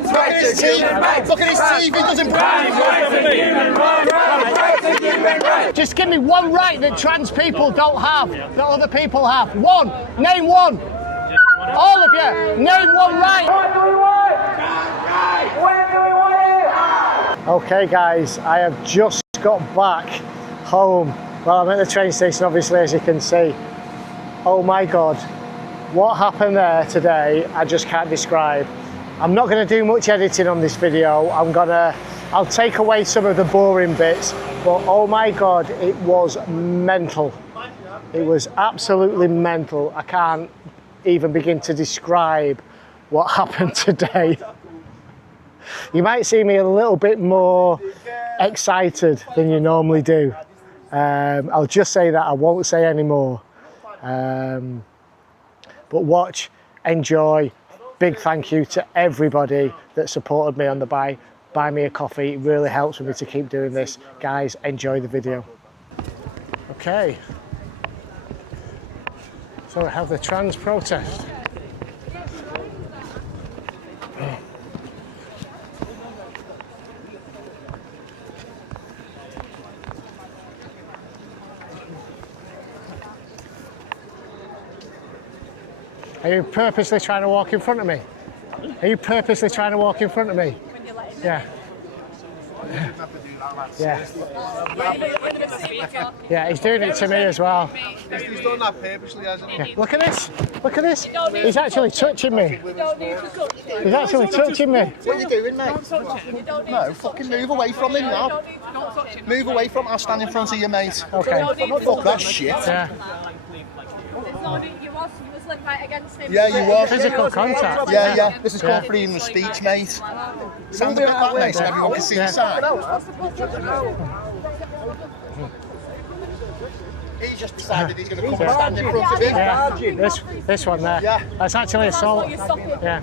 Look at his teeth. Look at his teeth. He doesn't breathe. Just give me one right that trans people don't have, that other people have. One. Name one. All of you. Name one right. What do we want? When do we want it? Okay, guys, I have just got back home. Well, I'm at the train station, obviously, as you can see. Oh my God. What happened there today, I just can't describe. I'm not going to do much editing on this video. I'll take away some of the boring bits, but oh my God, it was mental. It was absolutely mental. I can't even begin to describe what happened today. You might see me a little bit more excited than you normally do. I'll just say that, I won't say any more. But watch, enjoy. Big thank you to everybody that supported me on the buy me a coffee. It really helps me to keep doing this. Guys, enjoy the video. Okay. So we have the trans protest. Are you purposely trying to walk in front of me? Are you purposely trying to walk in front of me? Yeah. Yeah. Yeah, he's doing it to me as well. He's done that purposely, hasn't he? Yeah. Look at this. Look at this. He's actually touching me. He's actually touching me. What are you doing, mate? No, fucking move away from him now. Move away from him. I'll stand in front of you, mate. Okay. Fuck that shit. Yeah. Yeah, you were. Physical contact. Yeah, yeah. This is called freedom of speech, mate. Sounds a bit like that, so everyone can see the sign. He just decided he's going to come and stand in front of him. Yeah. This one there. Yeah. That's actually assault. Yeah.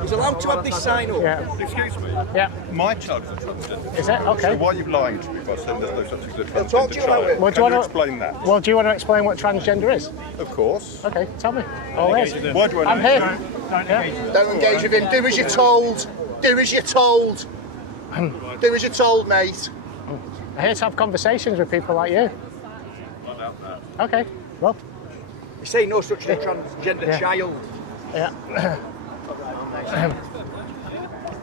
He's allowed to have this sign up. Yeah. Excuse me. Yeah. My child's a transgender. Is it? Okay. So why are you lying to me by saying there's no such thing as a talk to transgender you about child? it. Well, Can you explain that? Well, do you want to explain what transgender is? Of course. Okay, tell me. Always. Why do I I'm know? here. Don't engage with him. Do as you're told. Do as you're told. Do as you're told, mate. I'm here to have conversations with people like you. I doubt that. Okay, well. You say no such thing as transgender child. Yeah.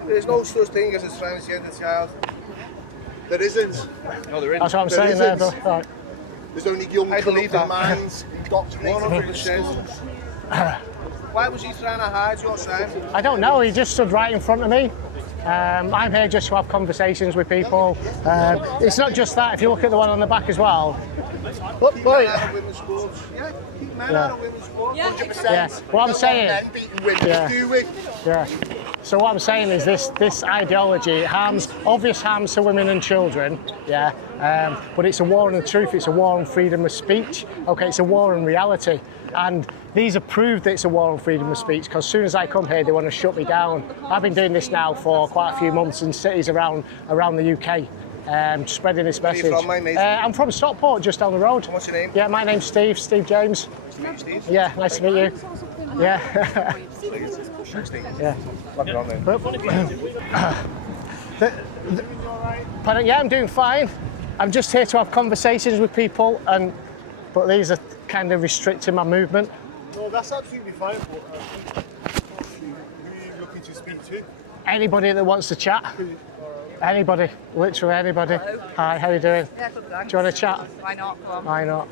There's no such thing as a transgender child. There isn't. No, there isn't. That's what I'm saying there, but right. There's only young corrupted minds indoctrinated with shit. Why was he trying to hide your sign? I don't know, he just stood right in front of me. I'm here just to have conversations with people. It's not just that, if you look at the one on the back as well. What boy? Women's sports. Yeah, keep men out of women's sports. 100%. Yeah. What I'm saying. Men beating women, do we? Yeah. So what I'm saying is this ideology harms to women and children, yeah, but it's a war on the truth, it's a war on freedom of speech, okay, it's a war on reality, and these have proved that it's a war on freedom of speech, because as soon as I come here, they want to shut me down. I've been doing this now for quite a few months in cities around the UK, spreading this message. Where are you from, mate? I'm from Stockport, just down the road. What's your name? Yeah, my name's Steve James. Nice to meet you, Steve. Yeah, nice to meet you. Yeah. Yeah. Pardon? Yeah, I'm doing fine. I'm just here to have conversations with people, but these are kind of restricting my movement. No, that's absolutely fine. But, who are you looking to speak to? Anybody that wants to chat. Anybody, literally anybody. Hello. Hi, how you doing? Yeah, good, thanks. Do you want to chat? Why not? Go on. Why not?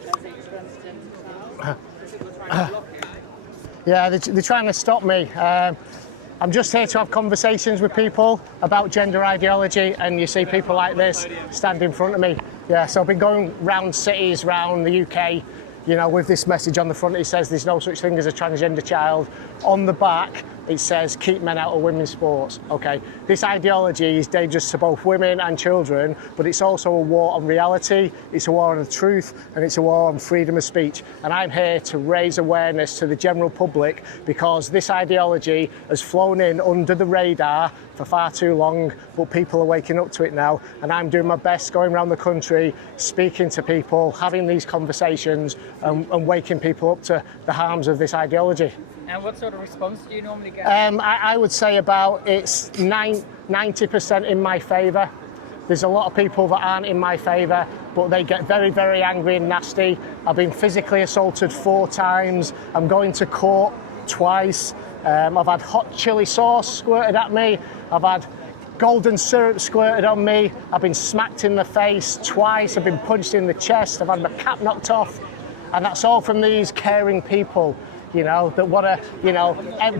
Yeah, they're trying to stop me. I'm just here to have conversations with people about gender ideology, and you see people like this stand in front of me. Yeah, so I've been going round cities around the UK, you know, with this message on the front. It says there's no such thing as a transgender child. On the back, it says keep men out of women's sports. Okay, this ideology is dangerous to both women and children, but it's also a war on reality, it's a war on the truth, and it's a war on freedom of speech. And I'm here to raise awareness to the general public, because this ideology has flown in under the radar for far too long, but people are waking up to it now, and I'm doing my best going around the country, speaking to people, having these conversations, and waking people up to the harms of this ideology. And what sort of response do you normally get? I would say about it's 90% in my favour. There's a lot of people that aren't in my favour, but they get very, very angry and nasty. I've been physically assaulted 4 times. I'm going to court twice. I've had hot chili sauce squirted at me. I've had golden syrup squirted on me. I've been smacked in the face twice. I've been punched in the chest. I've had my cap knocked off. And that's all from these caring people, you know, that want to, you know,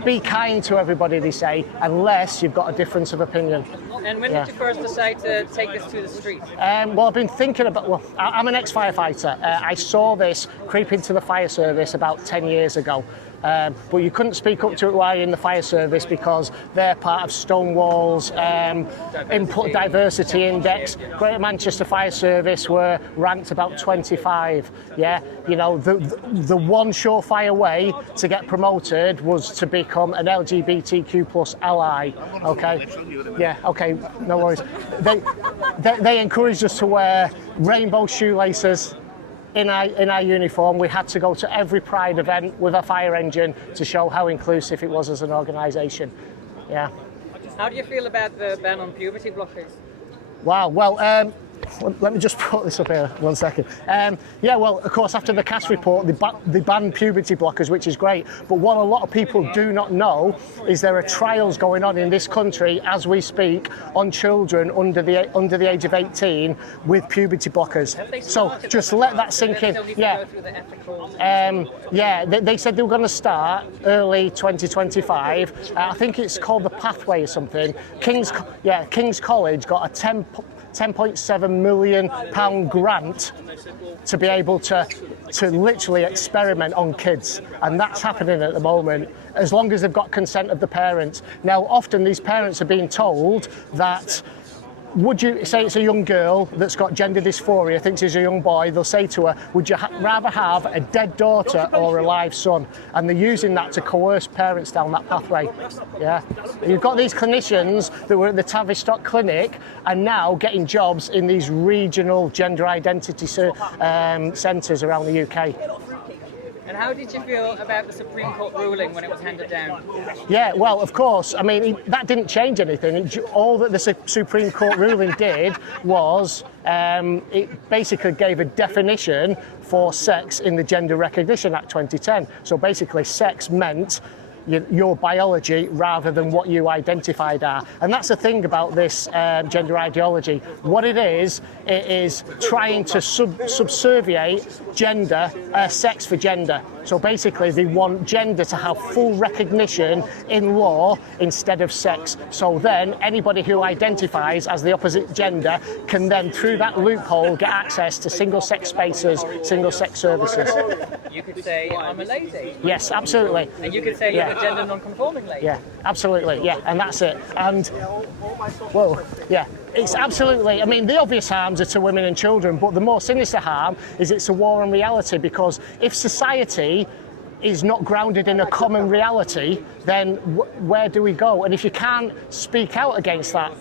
be kind to everybody, they say, unless you've got a difference of opinion. And when did you first decide to take this to the street? Well, I've been thinking about, well, I'm an ex-firefighter. I saw this creep into the fire service about 10 years ago. But you couldn't speak up to it while you're in the fire service because they're part of Stonewall's input diversity index. Greater Manchester Fire Service were ranked about 25. Yeah, you know, the one surefire way to get promoted was to become an LGBTQ plus ally. Okay, yeah, okay, no worries. They encouraged us to wear rainbow shoelaces. In our uniform. We had to go to every Pride event with a fire engine to show how inclusive it was as an organisation. Yeah. How do you feel about the ban on puberty blockers? Wow, well, let me just put this up here 1 second. Yeah, well, of course, after the CAS report, they banned puberty blockers, which is great. But what a lot of people do not know is there are trials going on in this country as we speak on children under the age of 18 with puberty blockers. So just let that sink in. Yeah. Yeah, they said they were going to start early 2025. I think it's called the Pathway or something. King's College got a £10.7 million grant to be able to literally experiment on kids, and that's happening at the moment as long as they've got consent of the parents. Now, often these parents are being told that, would you say it's a young girl that's got gender dysphoria, thinks she's a young boy, they'll say to her, would you rather have a dead daughter or a live son? And they're using that to coerce parents down that pathway. Yeah. And you've got these clinicians that were at the Tavistock Clinic and now getting jobs in these regional gender identity centres around the UK. And how did you feel about the Supreme Court ruling when it was handed down? Yeah, well, of course. I mean, that didn't change anything. All that the Supreme Court ruling did was it basically gave a definition for sex in the Gender Recognition Act 2010. So basically, sex meant your biology rather than what you identified are. And that's the thing about this gender ideology. What it is trying to subserviate gender, sex for gender. So basically they want gender to have full recognition in law instead of sex. So then anybody who identifies as the opposite gender can then, through that loophole, get access to single-sex spaces, single-sex services. You could say, I'm a lady. Yes, absolutely. And you could say you're a gender non-conforming lady. Yeah, absolutely, yeah, and that's it. And, well, yeah, it's absolutely, I mean, the obvious harms are to women and children, but the more sinister harm is it's a war on reality, because if society is not grounded in a common reality, then where do we go? And if you can't speak out against that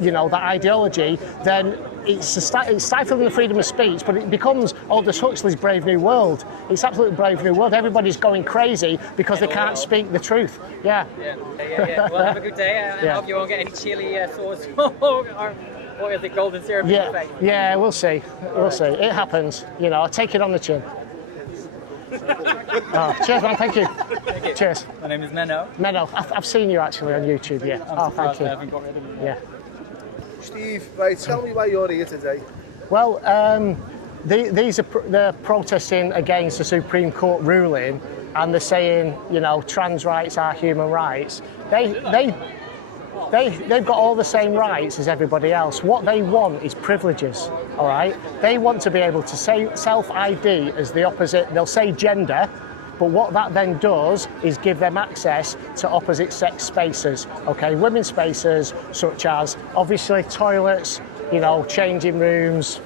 you know, that ideology, then it's stifling the freedom of speech, but it becomes Aldous Huxley's Brave New World. It's absolutely Brave New World. Everybody's going crazy because they can't speak the truth. Yeah. Well, have a good day. I hope you won't get any chili sauce or is it golden syrup in your face? Yeah, we'll see. We'll see. It happens. You know, I take it on the chin. Oh, cheers, man. Thank you. Cheers. My name is Menno. Menno, I've seen you actually on YouTube. Yeah. Thank you. Yeah. Steve, right, tell me why you're here today. Well, they're protesting against the Supreme Court ruling, and they're saying, you know, trans rights are human rights. They've got all the same rights as everybody else. What they want is privileges, all right? They want to be able to say self-ID as the opposite. They'll say gender, but what that then does is give them access to opposite sex spaces, okay? Women's spaces, such as, obviously, toilets, you know, changing rooms.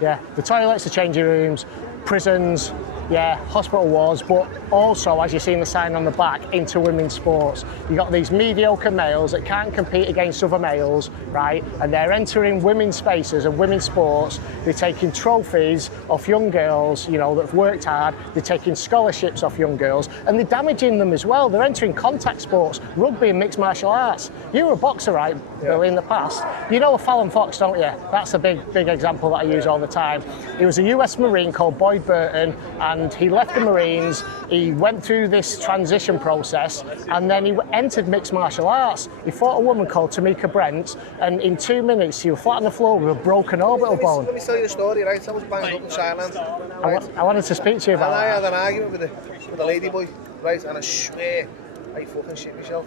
Yeah, the toilets, the changing rooms, prisons, yeah, hospital wards, but also, as you see in the sign on the back, into women's sports. You got these mediocre males that can't compete against other males, right? And they're entering women's spaces and women's sports. They're taking trophies off young girls, you know, that have worked hard. They're taking scholarships off young girls, and they're damaging them as well. They're entering contact sports, rugby and mixed martial arts. You were a boxer, right, Billy, in the past? You know Fallon Fox, don't you? That's a big example that I use all the time. He was a US Marine called Boyd Burton, and he left the Marines. He went through this transition process, and then he entered mixed martial arts. He fought a woman called Tamika Brent, and in 2 minutes he was flat on the floor with a broken orbital bone. Let me tell you the story, right? I was banged up in Thailand. Right? I wanted to speak to you about and I that. had an argument with a lady boy, right? And I swear I fucking shit myself.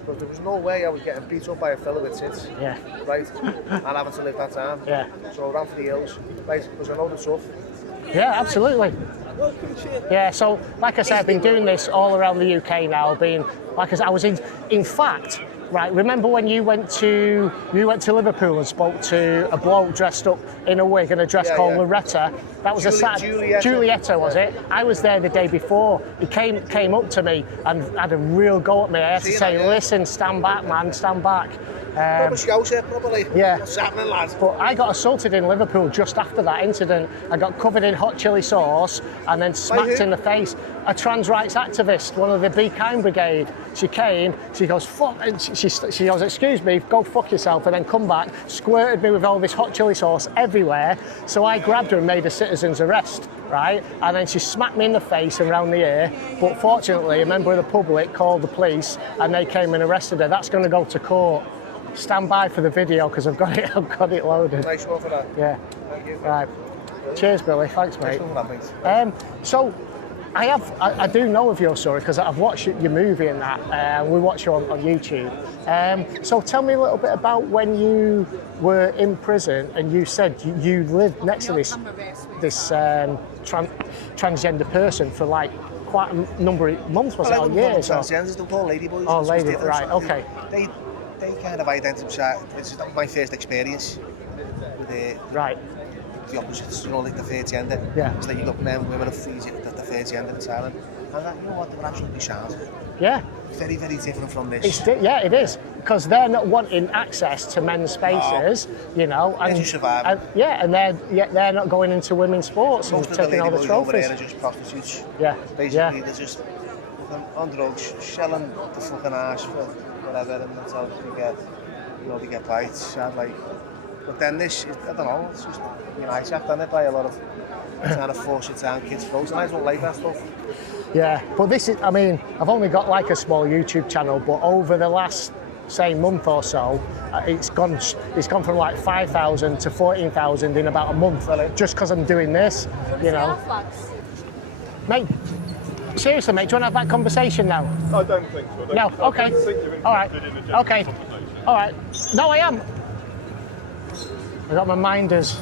Because there was no way I was getting beat up by a fella with tits. Yeah. Right? And having to live that time. Yeah. So I ran for the hills, right? Because I know the tough. Yeah, absolutely. Yeah, so like I said, I've been doing this all around the UK now. Like I said, I was in fact, right, remember when you went to Liverpool and spoke to a bloke dressed up in a wig and a dress called Loretta? That was a Saturday. Julietta, was it? I was there the day before. He came up to me and had a real go at me. I had to say, listen, stand back, man, stand back. Proper scouser, probably. Yeah. What's happening, lads? But I got assaulted in Liverpool just after that incident. I got covered in hot chili sauce and then smacked in the face. A trans rights activist, one of the Be Kind Brigade. She came, she goes, fuck, and she goes, excuse me, go fuck yourself, and then come back, squirted me with all this hot chili sauce everywhere. So I grabbed her and made a citizen's arrest, right? And then she smacked me in the face and round the ear. But fortunately, a member of the public called the police and they came and arrested her. That's going to go to court. Stand by for the video because I've got it loaded. Nice one for that. Yeah. Thank you. Right. Cheers, Billy. Thanks, mate. Thanks. So, I do know of your story because I've watched your movie and that. We watch you on YouTube. So tell me a little bit about when you were in prison and you said you lived next to this transgender person for like quite a number of months, was it, or years? Transgenders, they're called ladyboys. Oh, lady, right, okay. They kind of identify, this is my first experience with the opposites, you know, like the third gender. Yeah. It's like you've got men, women of the third gender in Thailand. And you know what, they're absolutely sharp. Yeah. Very, very different from this. It is. Because they're not wanting access to men's spaces, you know. And to survive. And they're not going into women's sports and taking all the trophies. Over there are just prostitutes. Yeah. Basically, they're just on drugs, shelling the fucking ass for whatever, and that's how they get bites. And like, but then this, I don't know, it's just hijacked on it by a lot of trying to force it down kids' throats, and I don't like that stuff. Yeah, but this is, I mean, I've only got like a small YouTube channel, but over the last, say, month or so, it's gone from like 5,000 to 14,000 in about a month, just because I'm doing this, you know. Mate, seriously, mate, do you want to have that conversation now? I don't think so. No, okay. I don't think you're All right. interested in a general Okay. conversation. All right. No, I am. I got my minders.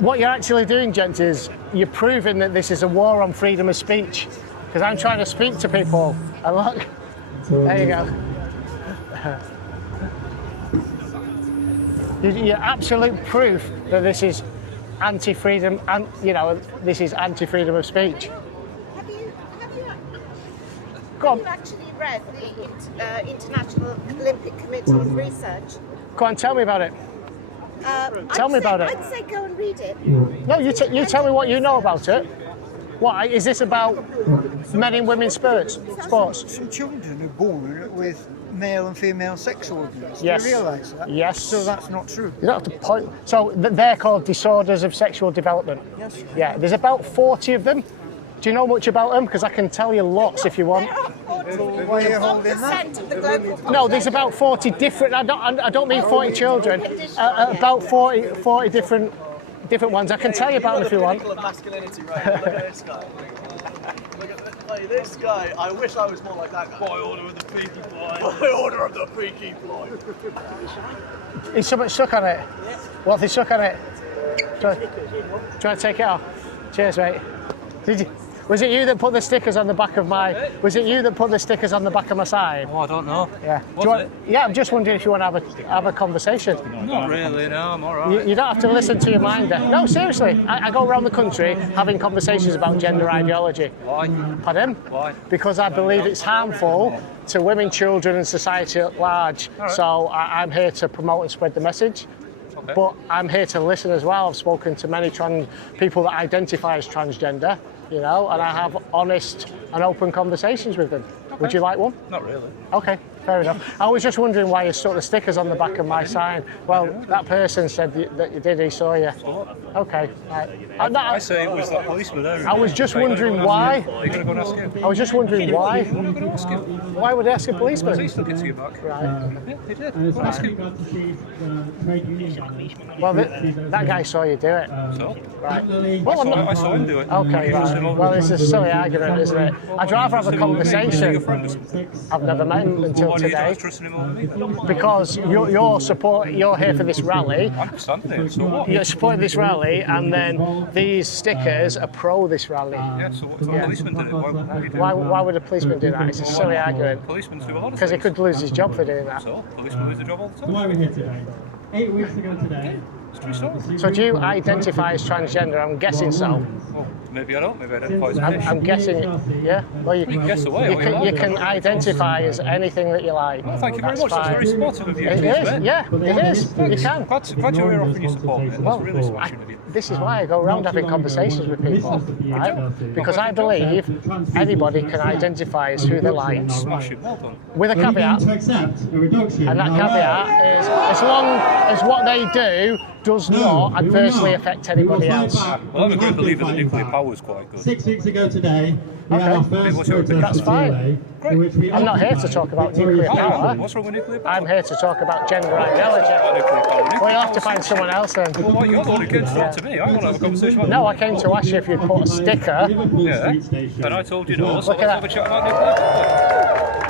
What you're actually doing, gents, is you're proving that this is a war on freedom of speech. Because I'm trying to speak to people. And look, there you go. You're absolute proof that this is anti-freedom, and this is anti-freedom of speech. Have you Go on. actually read the International Olympic Committee of Research? Go on, tell me about it. Tell me about it. I'd say go and read it. No, you tell me what you know about it. What, is this about men and women's sports? Some children are born with male and female sex organs. Yes. Do you realise that? Yes. So that's not true. You don't have to point. So they're called disorders of sexual development. Yes. Yeah, there's about 40 of them. Do you know much about them? Because I can tell you lots if you want. Why are you holding that? 1% of the global population. No, there's about 40 different. I don't mean 40 children. About 40 different ones. I can tell you about them if you want. Of masculinity, right? Look at this guy. Like this guy, I wish I was more like that guy. By order of the Peaky Boy. By order of the Peaky Boy. Is something stuck on it? Yeah. What if they stuck on it? Do you want to take it off? Cheers, mate. Did you? Was it you that put the stickers on the back of my? Was it you that put the stickers on the back of my sign? Oh, I don't know. Yeah. Yeah, I'm just wondering if you want to have a conversation. Not really, no, I'm alright. You don't have to listen to your mind. No, seriously. I go around the country having conversations about gender ideology. Why? Pardon? Why? Because I believe it's harmful to women, children, and society at large. Right. So I'm here to promote and spread the message. Okay. But I'm here to listen as well. I've spoken to many people that identify as transgender, you know, and I have honest and open conversations with them. Okay. Would you like one? Not really. Okay, fair enough. I was just wondering why you stuck the stickers on the back of my sign. Well, that person said that you did, he saw you. Okay, right. I say it was that policeman there. I was just wondering why. You're going to go and ask him? I was just wondering why. I'm not going to ask him. Why would they ask a policeman? He stuck it to your back. Right. Yeah, he did. Go and ask him. Well, that guy saw you do it. So? Right. Well, I saw him do it. Okay, right. Well, it's a silly argument, isn't it? I'd rather have a conversation. I've never met him until Why do you today. not trust him over me? Because you're here for this rally. I'm standing here, so what? You're supporting this rally, and then these stickers are pro this rally. Yeah, so what if the policeman did it? Why would he do it? Why would a policeman do that? It's a silly argument. Policemen do a lot of Because he things. could lose his job for doing that. So, policemen lose their job all the time. Why are we here today? 8 weeks ago today. It's true story. So do you identify as transgender? I'm guessing so. Well, maybe I don't. Maybe I identify as a fish. I'm guessing, yeah. Well, you can guess away. You can identify as anything that you like. Well, thank you very That's much. That's fine. very supportive of you. It Cheers, is, mate. yeah, it is. You can. Glad you're here offering your support, mate. That's Well, really smashing of you. This is why I go around having conversations with people, right? Because I believe anybody can identify as who they like, Smashing. Well done. with a caveat, To accept a reduction. and that caveat is as long as what they do does not adversely affect anybody else. Well, I'm a great believer that nuclear power is quite good. 6 weeks ago today, we had our Okay. first What's your opinion? That's fine. in which we I'm not here to talk about nuclear power. What's wrong with nuclear power? I'm here to talk about gender ideology. Nuclear power. We'll have to find someone else then. Well, what, you're the one who came to talk to me. I want to have a conversation about No, I came to ask you if you'd put a sticker. Yeah, and I told you no, so Look let's at have a that. chat about nuclear power.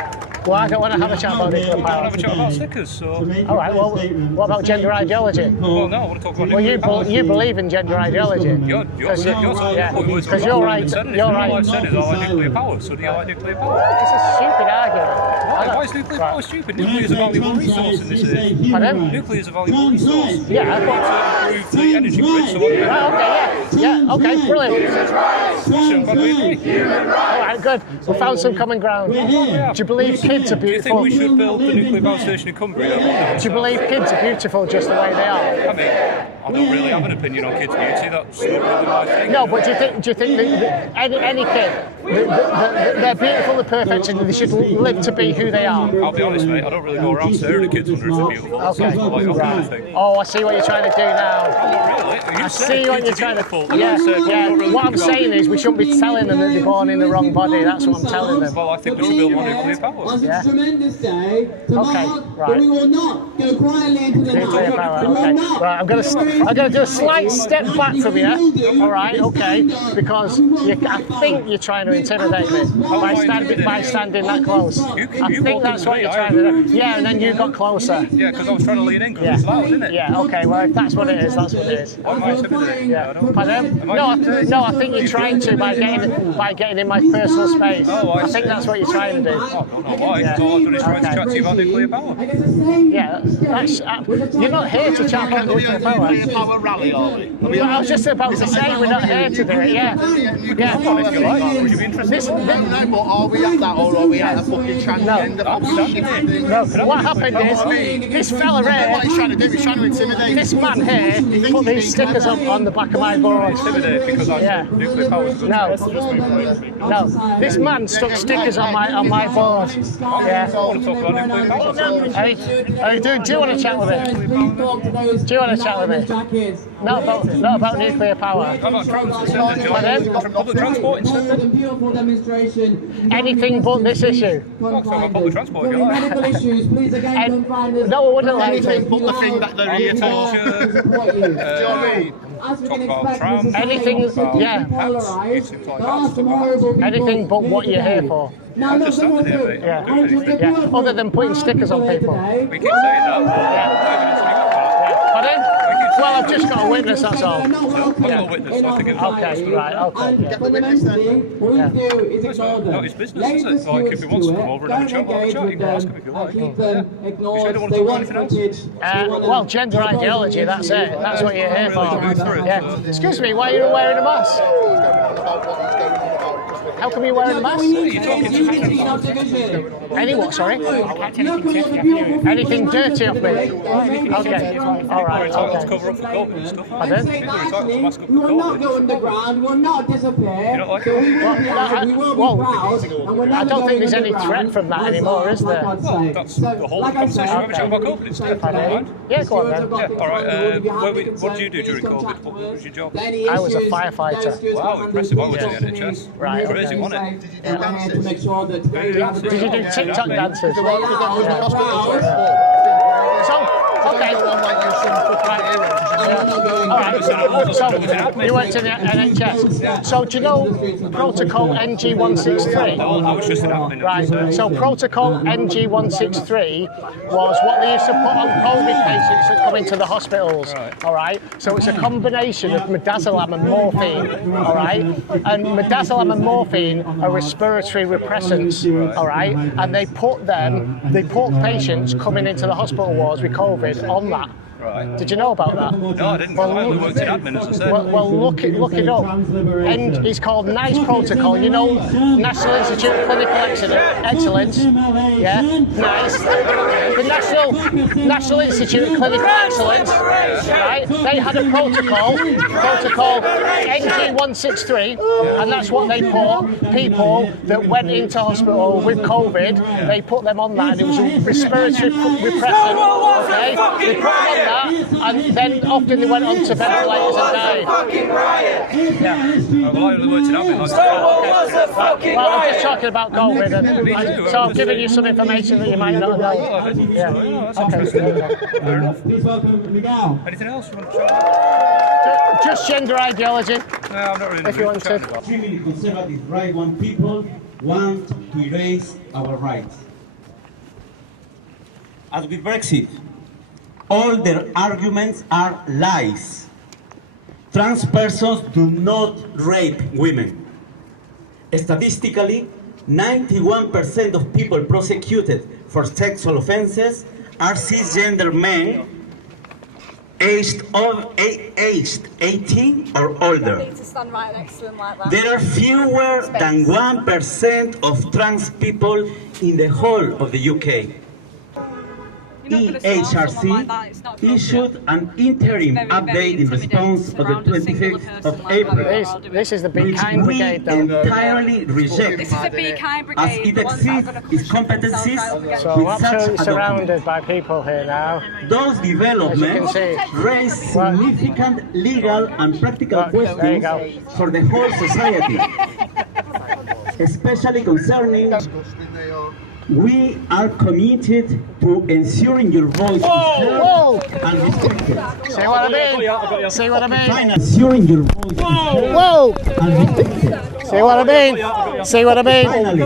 Well, I don't want to have a chat about nuclear I want to power. have a chat about stickers, so... All right, well, what about gender ideology? Well, no, I want to talk about Well, nuclear power. you believe in gender ideology. You're Because you're right. All You're I've said right. is I like nuclear power, so do you like nuclear power? It's a stupid argument. Why is nuclear power stupid? Nuclear is a valuable resource in this age. Pardon? Nuclear is a valuable resource. Yeah. We need to improve the energy grid, so what do you Right, okay, yeah, okay, brilliant. I'm glad we agree. All right, good. We found some common ground. Do you believe kids are Do you think beautiful? we should build the nuclear power station in Cumbria? Do you believe kids are beautiful just the way they are? I mean, I don't really have an opinion on kids' beauty. That's not really my thing. No, but do you think that any kid, they're beautiful, they're perfect, and they should live to be who they are? I'll be honest, mate. I don't really go around staring at kids wondering if they're beautiful. Okay. It's not like that kind of thing. Oh, I see what you're trying to do now. Not really. You I said see what kids you're are trying beautiful. to. Yeah, You said, well, yeah. I don't really What I'm think about saying is we shouldn't be telling them that they're born in the wrong body. That's what I'm telling them. Well, I think we should build more nuclear power. Yeah. Tremendous day to Okay, mark, right. but we will not go quietly into the Nuclear night. power. We will Okay. not. Right. I'm gonna do a slight step back from you. All right. Okay. Because I think you're trying to intimidate me by standing that close. I think that's what you're trying to do. Yeah, and then you got closer. Yeah, because I was trying to lean in because Yeah. it's loud, isn't it? Yeah. Okay. Well, if that's what it is, that's what it is. Am I intimidating? Yeah. I don't- Pardon? Am I No, intimidating? no. I think you're trying to by getting in my personal space. Oh, I I think see. that's what you're trying to do. Oh, I don't know why. Yeah. All I've done is trying to Okay. chat to you about nuclear power. Yeah, you're not here to chat about nuclear power. Power rally, are we? Well, I was just about to say we're not here to do it. Yeah, yeah. If you like, would you be interested? This, No, but are we at that or are we at a fucking transgender? no, what happened is this fella What here, he's trying to do, he's trying to intimidate. this man here, put these stickers on the back of my board. Intimidate because I Yeah. said nuclear power is good. No, this man stuck stickers on my board. Yeah. I want to talk about nuclear power. Hey, do you want to chat with me? Do you want to chat with me? Not about nuclear power. How about transport Pardon? instead? Public transport instead then? Beautiful demonstration. Anything but this issue. Well, talk about public transport if you like. Medical issues, please again don't find us. No, I wouldn't like Anything to. but the thing that they're here for. Agriculture, Do you know what I mean? As we talk can about expect, trams, this is Anything, yeah. polarised. Seems like There are that's some the horrible people Anything but what you're here for. Now, I'm look, just we're standing gonna here, do- mate. Yeah. I'm doing anything. Yeah. Other than putting stickers on people. We keep saying that. Yeah. Not evidence we got that. Pardon? We keep Well, I've just got a witness, that's all. I've got a witness, so I can give him Okay, right, okay. Get the witness then. All you do is ignore them. not his business, is it? Like, if he wants to come over and have a chat, we'll chat. You can ask him if you like. Keep them ignored. You sure you don't want to They talk want about anything else? Well, gender ideology, that's it. That's what you're here for. Yeah. Excuse me, why are you wearing a mask? How come you're wearing a mask? Any what, sorry? Anything dirty off me? Okay, alright, Let's okay. cover up for COVID and stuff. I did? We will not go underground, we will not disappear. You don't like so it? we will be proud, and we're I never don't think going there's any underground. threat from that anymore, is there? Well, that's the whole conversation we're having about COVID. It's different. Yeah, go on then. Yeah, alright. What did you do during COVID? What was your job? I was a firefighter. Wow, impressive. I was in the NHS. Right, Crazy, okay. wasn't it? To make sure that Did you do TikTok dances? So, okay. Alright, so you went to the NHS. So do you know protocol NG163? I was just an admin. Right, so protocol NG163 was what they used to put on COVID patients that come into the hospitals. Alright, so it's a combination of midazolam and morphine. Alright, and midazolam and morphine are respiratory repressants. Alright, and they put patients coming into the hospital wards with COVID on that. Right. Did you know about that? No, I didn't. I only worked in admin, as I said. Well, look it up. And it's called NICE protocol. You know, National Institute of Clinical Excellence. Yeah, NICE. The National Institute of Clinical Excellence. Right? They had a protocol NG163, and that's what they put people that went into hospital with COVID. They put them on that, and it was a respiratory repressant. Okay, they put them on that. And then often they went on to ventilators and died. Yeah. Well, I only worked in admin. Well, I'm just talking about COVID, and so I'm giving you some information that you might not know. Yeah. Okay. Fair enough. Please welcome Miguel. Anything else you want to chat? Just gender ideology. No, I'm not really. If you want to. Extremely conservative right-wing people want to erase our rights. As with Brexit, all their arguments are lies. Trans persons do not rape women. Statistically, 91% of people prosecuted for sexual offenses are cisgender men aged 18 or older. There are fewer than 1% of trans people in the whole of the UK. EHRC issued an interim update in response to the 25th of April, This is the Be which Kind we Brigade, though. entirely reject, This is the Be Kind as Brigade. it exceeds its competencies So with I'm such absolutely a surrounded document. by people here now. Those developments see. raise significant legal and practical Look, there you questions for the whole society, especially concerning. We are committed to ensuring your voice is heard and respected. See what I mean? See what I mean? Ensuring your voice is heard Whoa! and respected. See what I mean? See what I mean? Finally,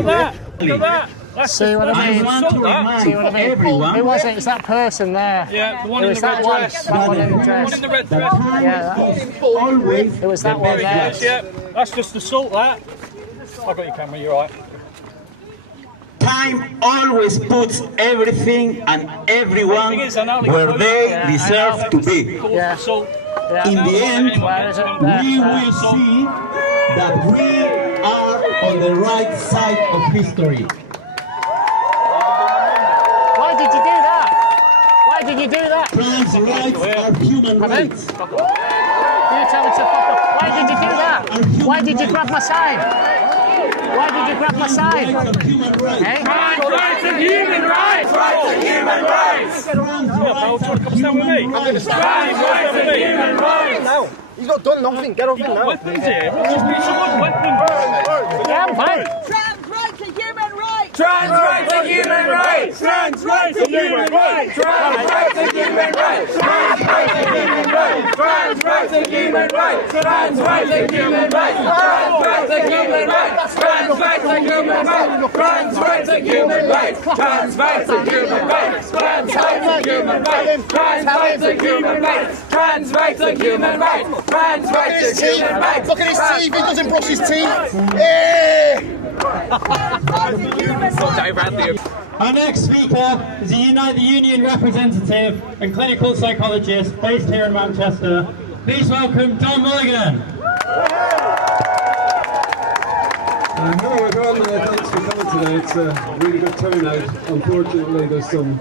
See what I I mean? want to See what I remind mean? Who everyone was it? It's that person there. Yeah, the one It in was the that red one. dress. That one in the One dress. in the red that dress. time Yeah, is always It was the that one best there. guess. Yeah, that's just the salt, that. I've got your camera, you're right. Time always puts everything and everyone where they deserve to be. Yeah. Salt. Yeah. In the end, Where is it? There. we will see that we are on the right side of history. Why did you do that? Why did you do that? Trans rights are human rights. You tell me to fuck up. Why did you do that? Why did you grab my sign? Why did you grab my sign? Hey? Rights and human rights! Rights and human rights! Rights and human rights! Now, he's not done nothing. Get off him now. Weapons here. What's just been someone weapons? Yeah, I'm fine. Trans rights and human rights! Trans rights and human rights! Trans rights and human rights. Trans rights and human rights. Trans rights and human rights. Trans rights and human rights. Trans rights and human rights. Trans rights and human rights. Trans rights and human rights. Trans rights and human rights. Trans rights and human rights. Trans rights and human rights. Trans rights and human rights. Trans rights and human rights. Trans rights and human rights. Look at his teeth, he doesn't brush his teeth. Our next speaker is a Unite the Union representative and clinical psychologist based here in Manchester. Please welcome John Mulligan. Hello everyone, thanks for coming today. It's a really good turnout. Unfortunately, there's some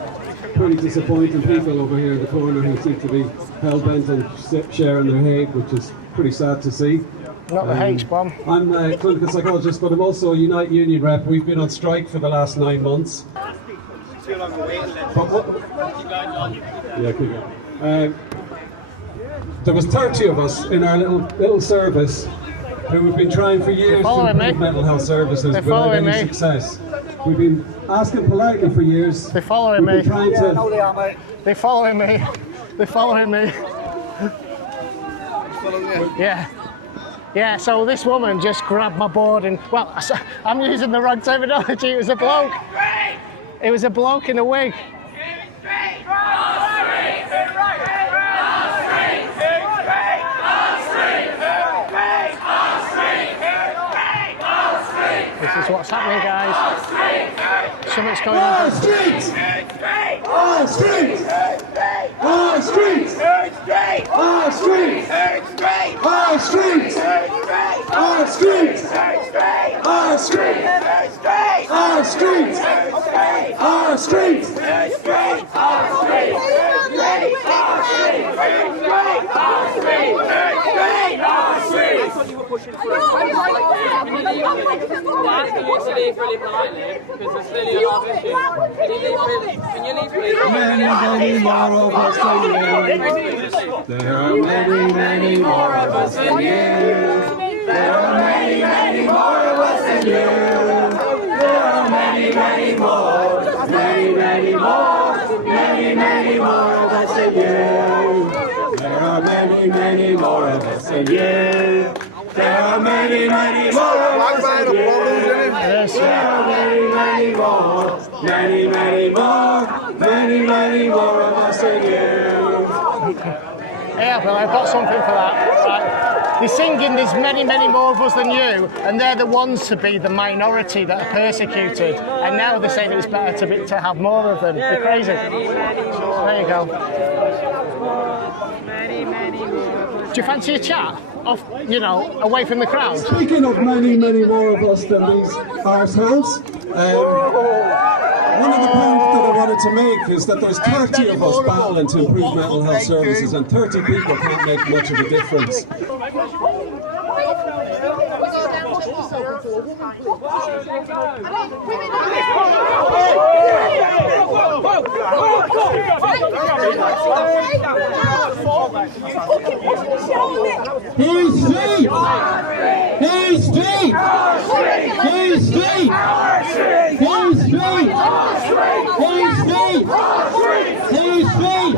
pretty disappointing people over here in the corner who seem to be hell-bent on sharing their hate, which is pretty sad to see. Not the H-bomb. I'm a clinical psychologist, but I'm also a Unite Union rep. We've been on strike for the last 9 months. Yeah, keep going. There was 30 of us in our little service who have been trying for years to improve mental health services without any success. We've been asking politely for years. They're following me. They're following me. They're following me. Yeah. Yeah, so this woman just grabbed my board and, well, I'm using the wrong terminology. It was a bloke. It was a bloke in a wig. This is what's happening, guys. Something's going on. Our streets! Our streets! Our streets! Our streets! Our streets! Our streets! Our streets! Our streets! Our streets! Many more of us than you. There are many more of us than you. There are many more of us than you. There are many more. Many more of us than you. There are many more of us than you. There are many more of us than you. There are many more. Many more of us than you. Yeah, well, I've got something for that. Right. They're singing there's many more of us than you, and they're the ones to be the minority that are persecuted. And now they're saying it's better to have more of them. They're crazy. There you go. Do you fancy a chat? Off, you know, away from the crowd? Speaking of many more of us than these arseholes, one of the points that I wanted to make is that there's 30 of us battling to improve mental health services, and 30 people can't make much of a difference. He's deep! He's deep! He's deep! He's deep! He's deep! He's deep!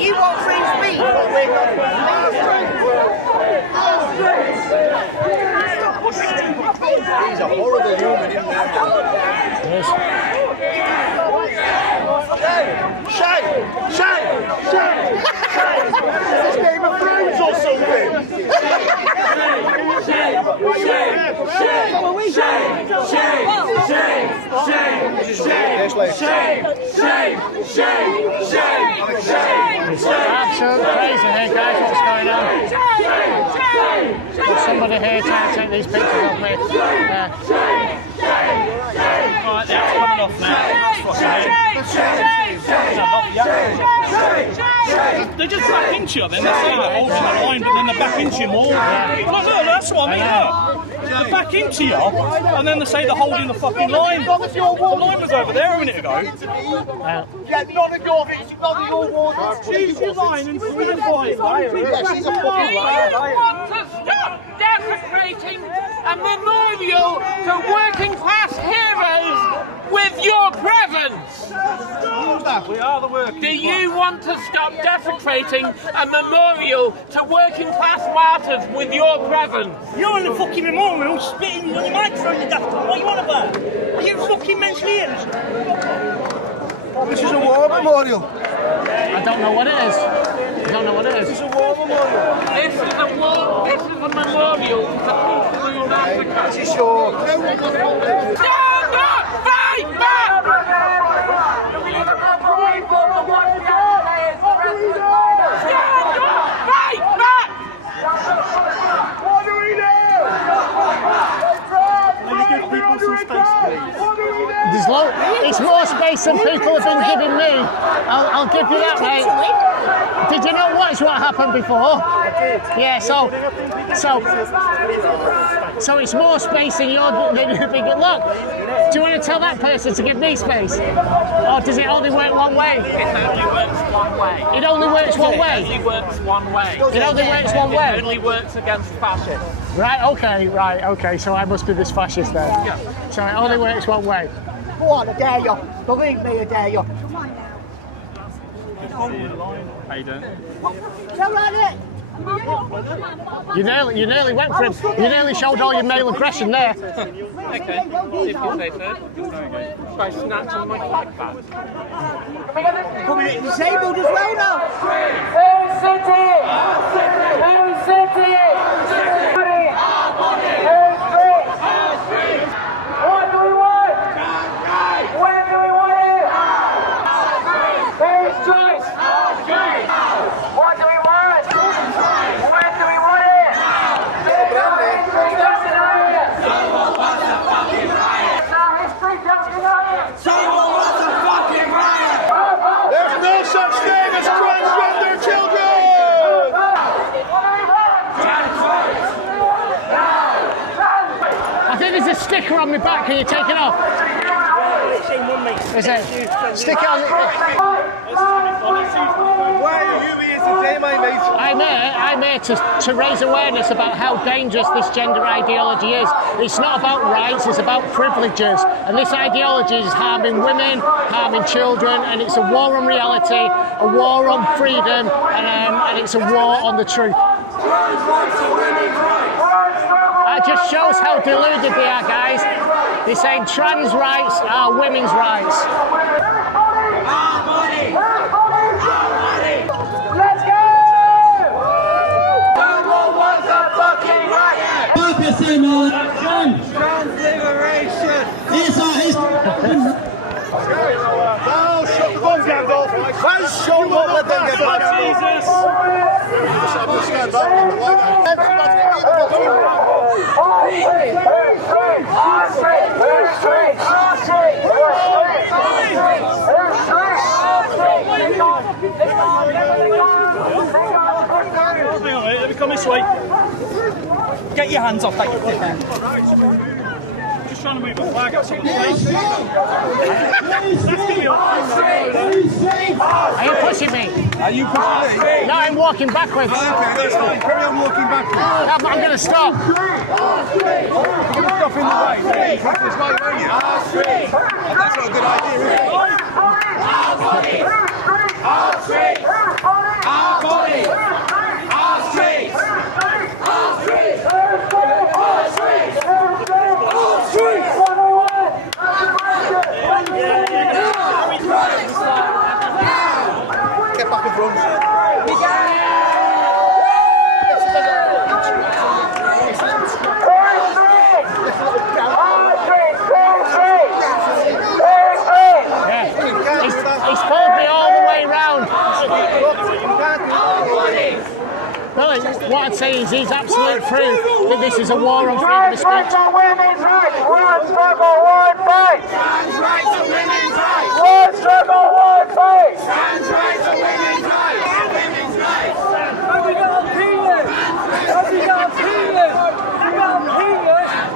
You want free speech, but we're not He's a horrible human, isn't he? Yes. Shame! Is this Game of Thrones or something? Absolutely crazy here, guys. What's going on? There's somebody here trying to take these pictures of me. Yeah. Right, that's coming off now. They just back into you, then they say they're holding the line, but then they back into you more. Look, that's what I mean. They're back into you, and then they say they're holding the fucking line. The line was over there a minute ago. Yeah, none of your victims, none of your wardens. She's your line and she's a fucking liar. Yeah, she's a fucking liar. You want to stop desecrating a memorial to working class heroes with your presence? We are the working. Do you want to stop desecrating a memorial to working class martyrs with your presence? You're on the fucking memorial spitting on the microphone, you daft cunt. What are you on about? Are you fucking mentally ill? This is a war memorial. I don't know what it is. I don't know what it is. This is a war memorial. This is a war. This is a memorial to people in Africa. This is your... Stand up! Fight back! Stand up! Fight back! What do we do? Can you give people some space, please? It's more space than people have been giving me. I'll give you that, mate. Did you not watch what happened before? Yeah, so it's more space than you're big. Look, do you want to tell that person to give me space? Or does it only work one way? It only works one way. It only works one way? It only works one way. It only works one way? It only works against fascists. Right, okay, so I must be this fascist then. Yeah. So it only works one way. Go on, I dare you. Believe me, I dare you. How you doing? Tell that You nearly went for him. You nearly showed all your male aggression there. Okay, if you say so. By snatching my flag back. Coming in disabled as well now. What do we want? When do we want it? Whose choice? What do we want? When do we want it? Someone wants a fucking riot. Someone wants a fucking riot. There's no such thing as transgender children! I think there's a sticker on my back. Can you take it off? Is it? Stick it on. Why are you here today, my mate? I'm here to raise awareness about how dangerous this gender ideology is. It's not about rights, it's about privileges. And this ideology is harming women, harming children, and it's a war on reality, a war on freedom, and it's a war on the truth. That just shows how deluded they are, guys. They're saying trans rights are women's rights. Let's go! Someone wants a fucking riot! Trans liberation. Oh, shut the guns down, Dolph! Let's show what let them get back. Jesus! Stand back from the Hang on, mate, let me come this way. Get your hands off that, you dickhead. Just trying to move a flag up so it's safe. Are you pushing me? Are you pushing me? No, I'm walking backwards. Okay, that's fine. Carry on walking backwards. I'm going to stop. You're going to stop in the way. This way, won't you? That's not a good idea, is it? Our body! Our streets! Our body! Our streets! Our streets! Our streets! Our streets! Get back in front. He's pulled me all the way round. Well, what I'd say is he's absolute proof that this is a war on freedom of speech. Women's rights! One struggle, one fight! Trans rights are women's rights! One struggle, one fight! Trans rights are women's rights! Women's rights! Have you got a penis? Have you got a penis? Have you got a penis?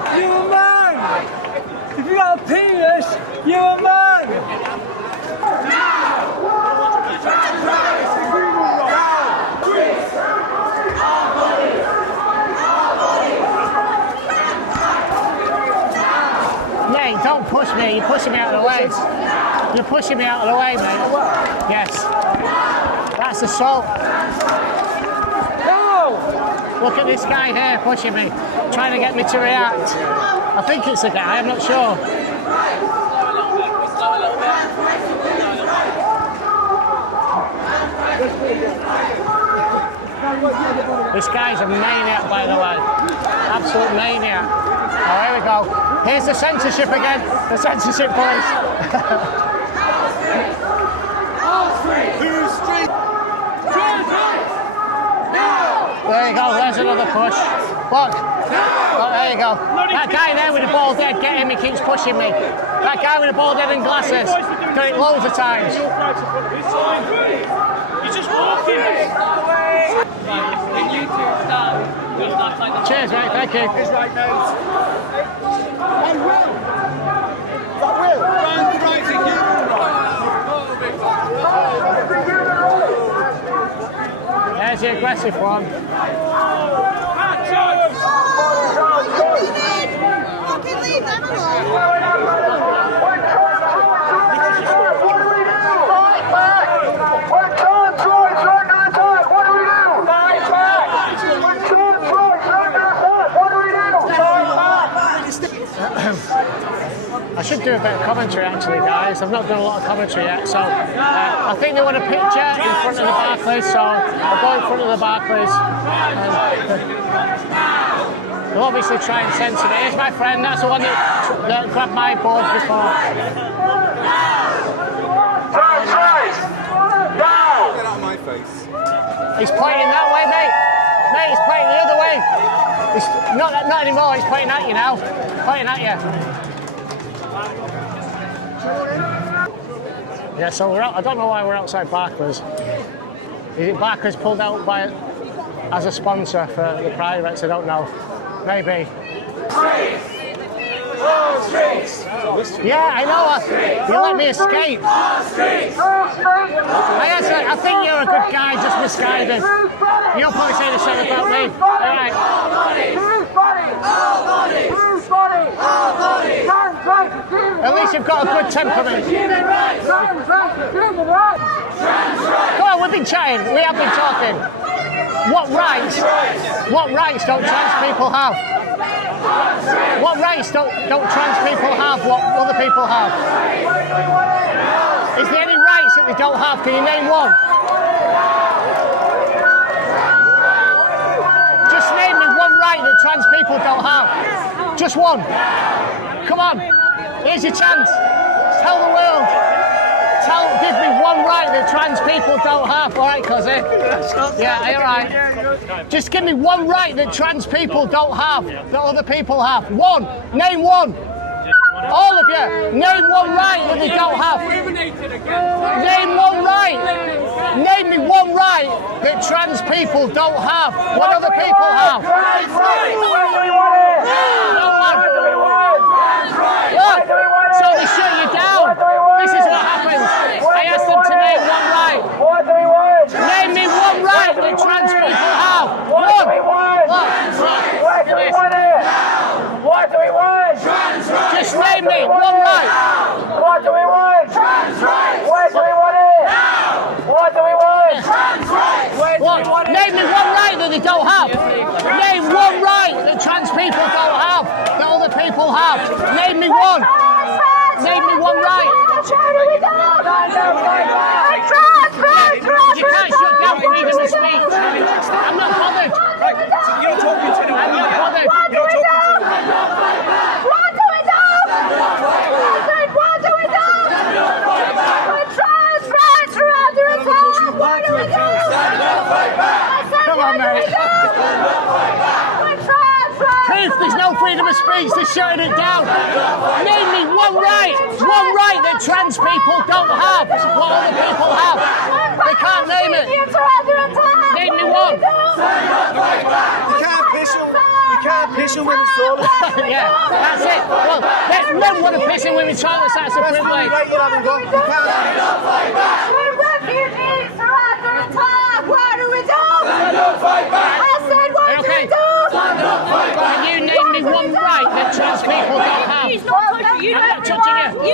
me. You're pushing me out of the way. You're pushing me out of the way, mate. Yes. That's assault. No! Look at this guy here pushing me, trying to get me to react. I think it's a guy, I'm not sure. This guy's a maniac, by the way. Absolute maniac. Oh, here we go. Here's the censorship again. The censorship police. There you go. There's another push. Look. Oh, there you go. That guy there with the bald head, get him. He keeps pushing me. That guy with the bald head and glasses. Done it loads of times. He's just walking. When you two stand, cheers, mate. Thank you. He's right, mate. And Will. That Will. Trans rights and human rights. There's the aggressive one. Fucking leave them alone. Fight back! When trans rights are under attack, what do we do? Fight back! When trans rights are under attack, what do we do? Fight back! I should do a bit of commentary actually, guys. I've not done a lot of commentary yet, so I think they want a picture in front of the Barclays, so I'll go in front of the Barclays. They'll obviously try and censor it. Here's my friend, that's the one that grabbed my board before. Get out of my face. He's pointing that way, mate. Mate, he's pointing the other way. He's not anymore, he's pointing at you now. Pointing at you. Yeah, so we're out. I don't know why we're outside Barclays. Is it Barclays pulled out by as a sponsor for the Pirates? I don't know. Maybe. Yeah, I know. You let me escape. I think you're a good guy, just misguided. You'll probably say the same about me. All right. At least you've got a good temperament. Come on, we've been chatting. We have been talking. What rights don't trans people have? What rights don't trans people have what other people have? Is there any rights that they don't have? Can you name one? Just name me one right that trans people don't have. Just one. Come on. Here's your chance. Tell the world. Give me one right that trans people don't have. All right, cuzzy? Yeah, all right. Just give me one right that trans people don't have, that other people have. One. Name one. All of you. Name one right that they don't have. Name one right. Name me one right that trans people don't have, what other people have. No one. Look, so they shut you down. This is what happens. I asked them to name one right. Name me one right that trans people have. One. What do we want? Just name me one right. What do we want? Trans rights. Where do we want it? What do we want? Trans rights. Where do we want it? Name me one right that they don't have. Name one right that trans people don't have, that other people have. Name me one. Name me one right. You can't shut down freedom of speech. I'm not bothered. You're talking to them. I'm not bothered. You're talking to them. What do we do? What do we do? When trans rights are under attack, what do we do? Come on, mate. Proof there's no freedom of speech, they're shutting it down. Name me one right that trans people don't have, what other people have. They can't name it. Name me one. You can't piss on women's toilets. Yeah, that's it. Well, there's no one to piss in women's toilets, that's a privilege. Right, you haven't got. You can't. When refugees are under attack, what do we do? I said, what do we do? Can you name me one right that trans people don't have? He's not touching you. I'm not touching you. You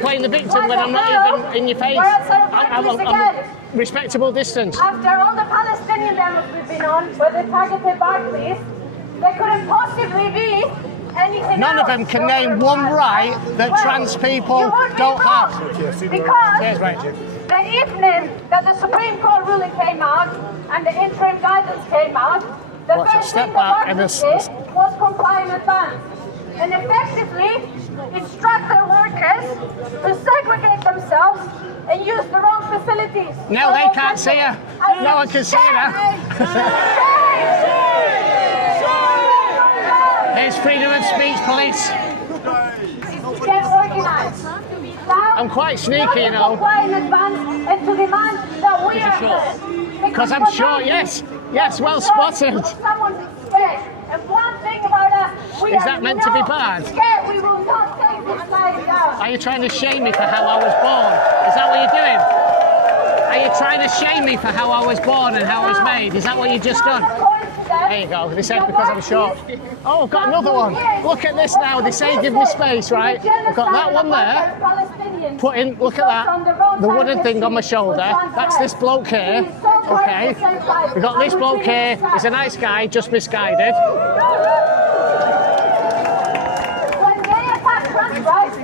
playing the victim when I'm not even in your face. I'm a respectable distance. After all the Palestinian demos we've been on, where they targeted Barclays, there couldn't possibly be anything None else. of them can name one right that trans people don't have. Because Cheers, right. the evening that the Supreme Court ruling came out and the interim guidance came out, the Watch it, first step thing back the and government did was comply in advance. And effectively instruct their workers to segregate themselves and use the wrong facilities. No, they can't see her. No one can see her. Here's freedom of speech, police. Get organised. Now, I'm quite sneaky, you know. comply in advance and to demand that we are first. Because I'm short, yes. Yes, well spotted. Someone's respect. And one thing about us, we Is are that meant to be not bad? scared. We will not take this lying down. Are you trying to shame me for how I was born? Is that what you're doing? Are you trying to shame me for how I was born and how I was made? Is that what you've just done? There you go. They said because I'm short. Oh, I've got another one. Look at this now. They say give me space, right? I've got that one there. Put in, look at that. The wooden thing on my shoulder. That's this bloke here. Okay. We've got this bloke here. He's a nice guy, just misguided.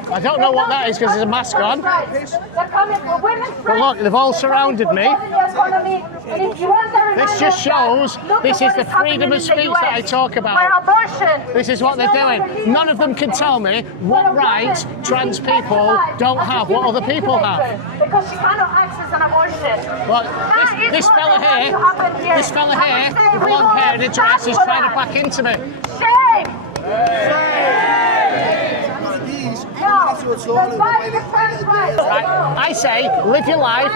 I don't know what that is because there's a mask on. But look, they've all surrounded me. This just shows this is the freedom of speech that I talk about. This is what they're doing. None of them can tell me what rights trans people don't have, what other people have. Because she cannot access an abortion. Look, this fella here, with long hair and a dress, is trying to back into me. Shame! Right. I say, live your life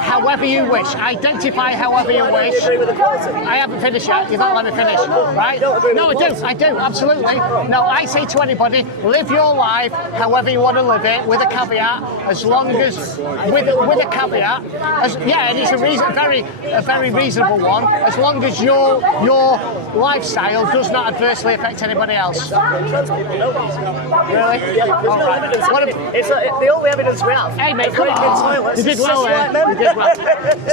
however you wish. Identify however you wish. I haven't finished yet. You don't let me finish, right? No, I do, absolutely. No, I say to anybody, live your life however you want to live it, with a caveat, as long as, with a caveat, and it's a very reasonable one, as long as your lifestyle does not adversely affect anybody else. Really? All right. It's the only evidence we have. Hey mate, come on. You did well there. You did well.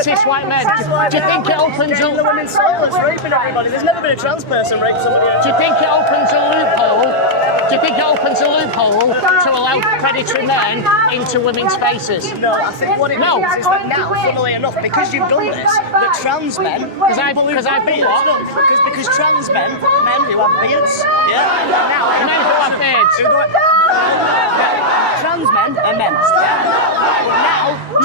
Cis white men. Do you think it opens the women's toilets, raping everybody? There's never been a trans person rape somebody else. Do you think it opens a loophole? Do you think it opens a loophole to allow predatory men into women's spaces? No, I think what it means is that now, funnily enough, because you've done this, that trans men, because I've been what? Because trans men who have beards, now men who have beards. Trans men are men.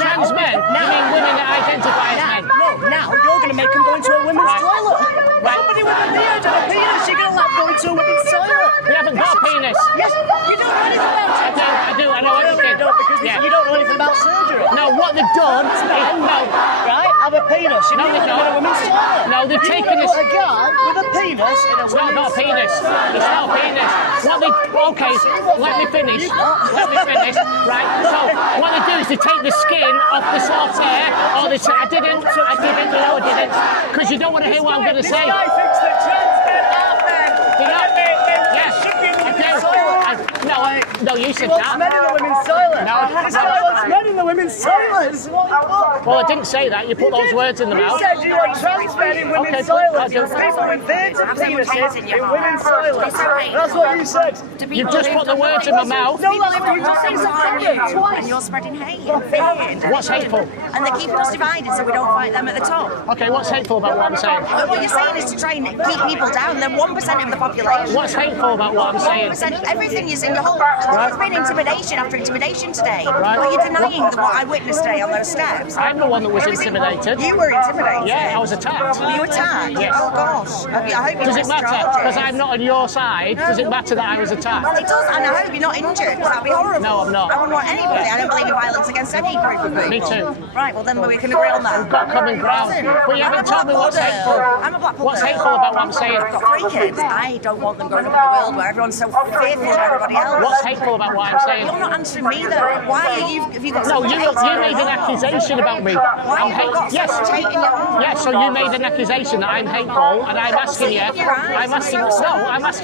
Trans men? You mean women that identify as men? No, now you're going to make them go into a women's toilet. Somebody with a beard and a penis, you're going to let them go into a women's toilet. We haven't got a penis. Yes, you don't know anything about it. I do, I know everything. Because you don't know anything about surgery. No, what they've done, right, have a penis. You know they've done a women's toilet. No, they've taken this. A guy with a penis in a It's not a penis. It's not a penis. Okay, let me finish. Right, so what they do is they take the skin off the sauté, or they say, I didn't, because you don't want to hear what I'm going to say. This guy thinks that trans men are men. Yes, I do. No, you said that. Men in the women's toilet. No. This guy wants men in the women's toilets. Well, I didn't say that. You put those words in the mouth. You said you want trans men in women's toilets. People with beards and penises in women's toilets. That's what you said. You've just put the words in my mouth. No, that's what you just said. And you're spreading hate and fear. What's hateful? And they're keeping us divided so we don't fight them at the top. Okay, what's hateful about what I'm saying? What you're saying is to try and keep people down. They're 1% of the population. What's hateful about what I'm saying? 1%. Everything you're saying, there's been intimidation after intimidation today. Right. But you're denying what I witnessed today on those steps. I'm the one that was intimidated. You were intimidated. Yeah, I was attacked. You were attacked? Yes. Oh gosh. I hope you Does it matter? Because I'm not on your side. Does it matter that I was attacked? Well, it does, and I hope you're not injured, because that'd be horrible. No, I'm not. I wouldn't want anybody. I don't believe in violence against any group of people. Me too. Right, well then we can agree on that. We've got common ground. But you haven't told me what's hateful. I'm a Blackpool What's hateful about what I'm saying? I've got 3 kids. I don't want them growing up in a world where everyone's so fearful of everybody else. What's hateful about what I'm saying? You're not answering me though. Why are you? Have you got? No, you made an accusation about me. Why have you got so much hate in your heart? Yes, so you made an accusation that I'm hateful, and I'm asking you. I'm asking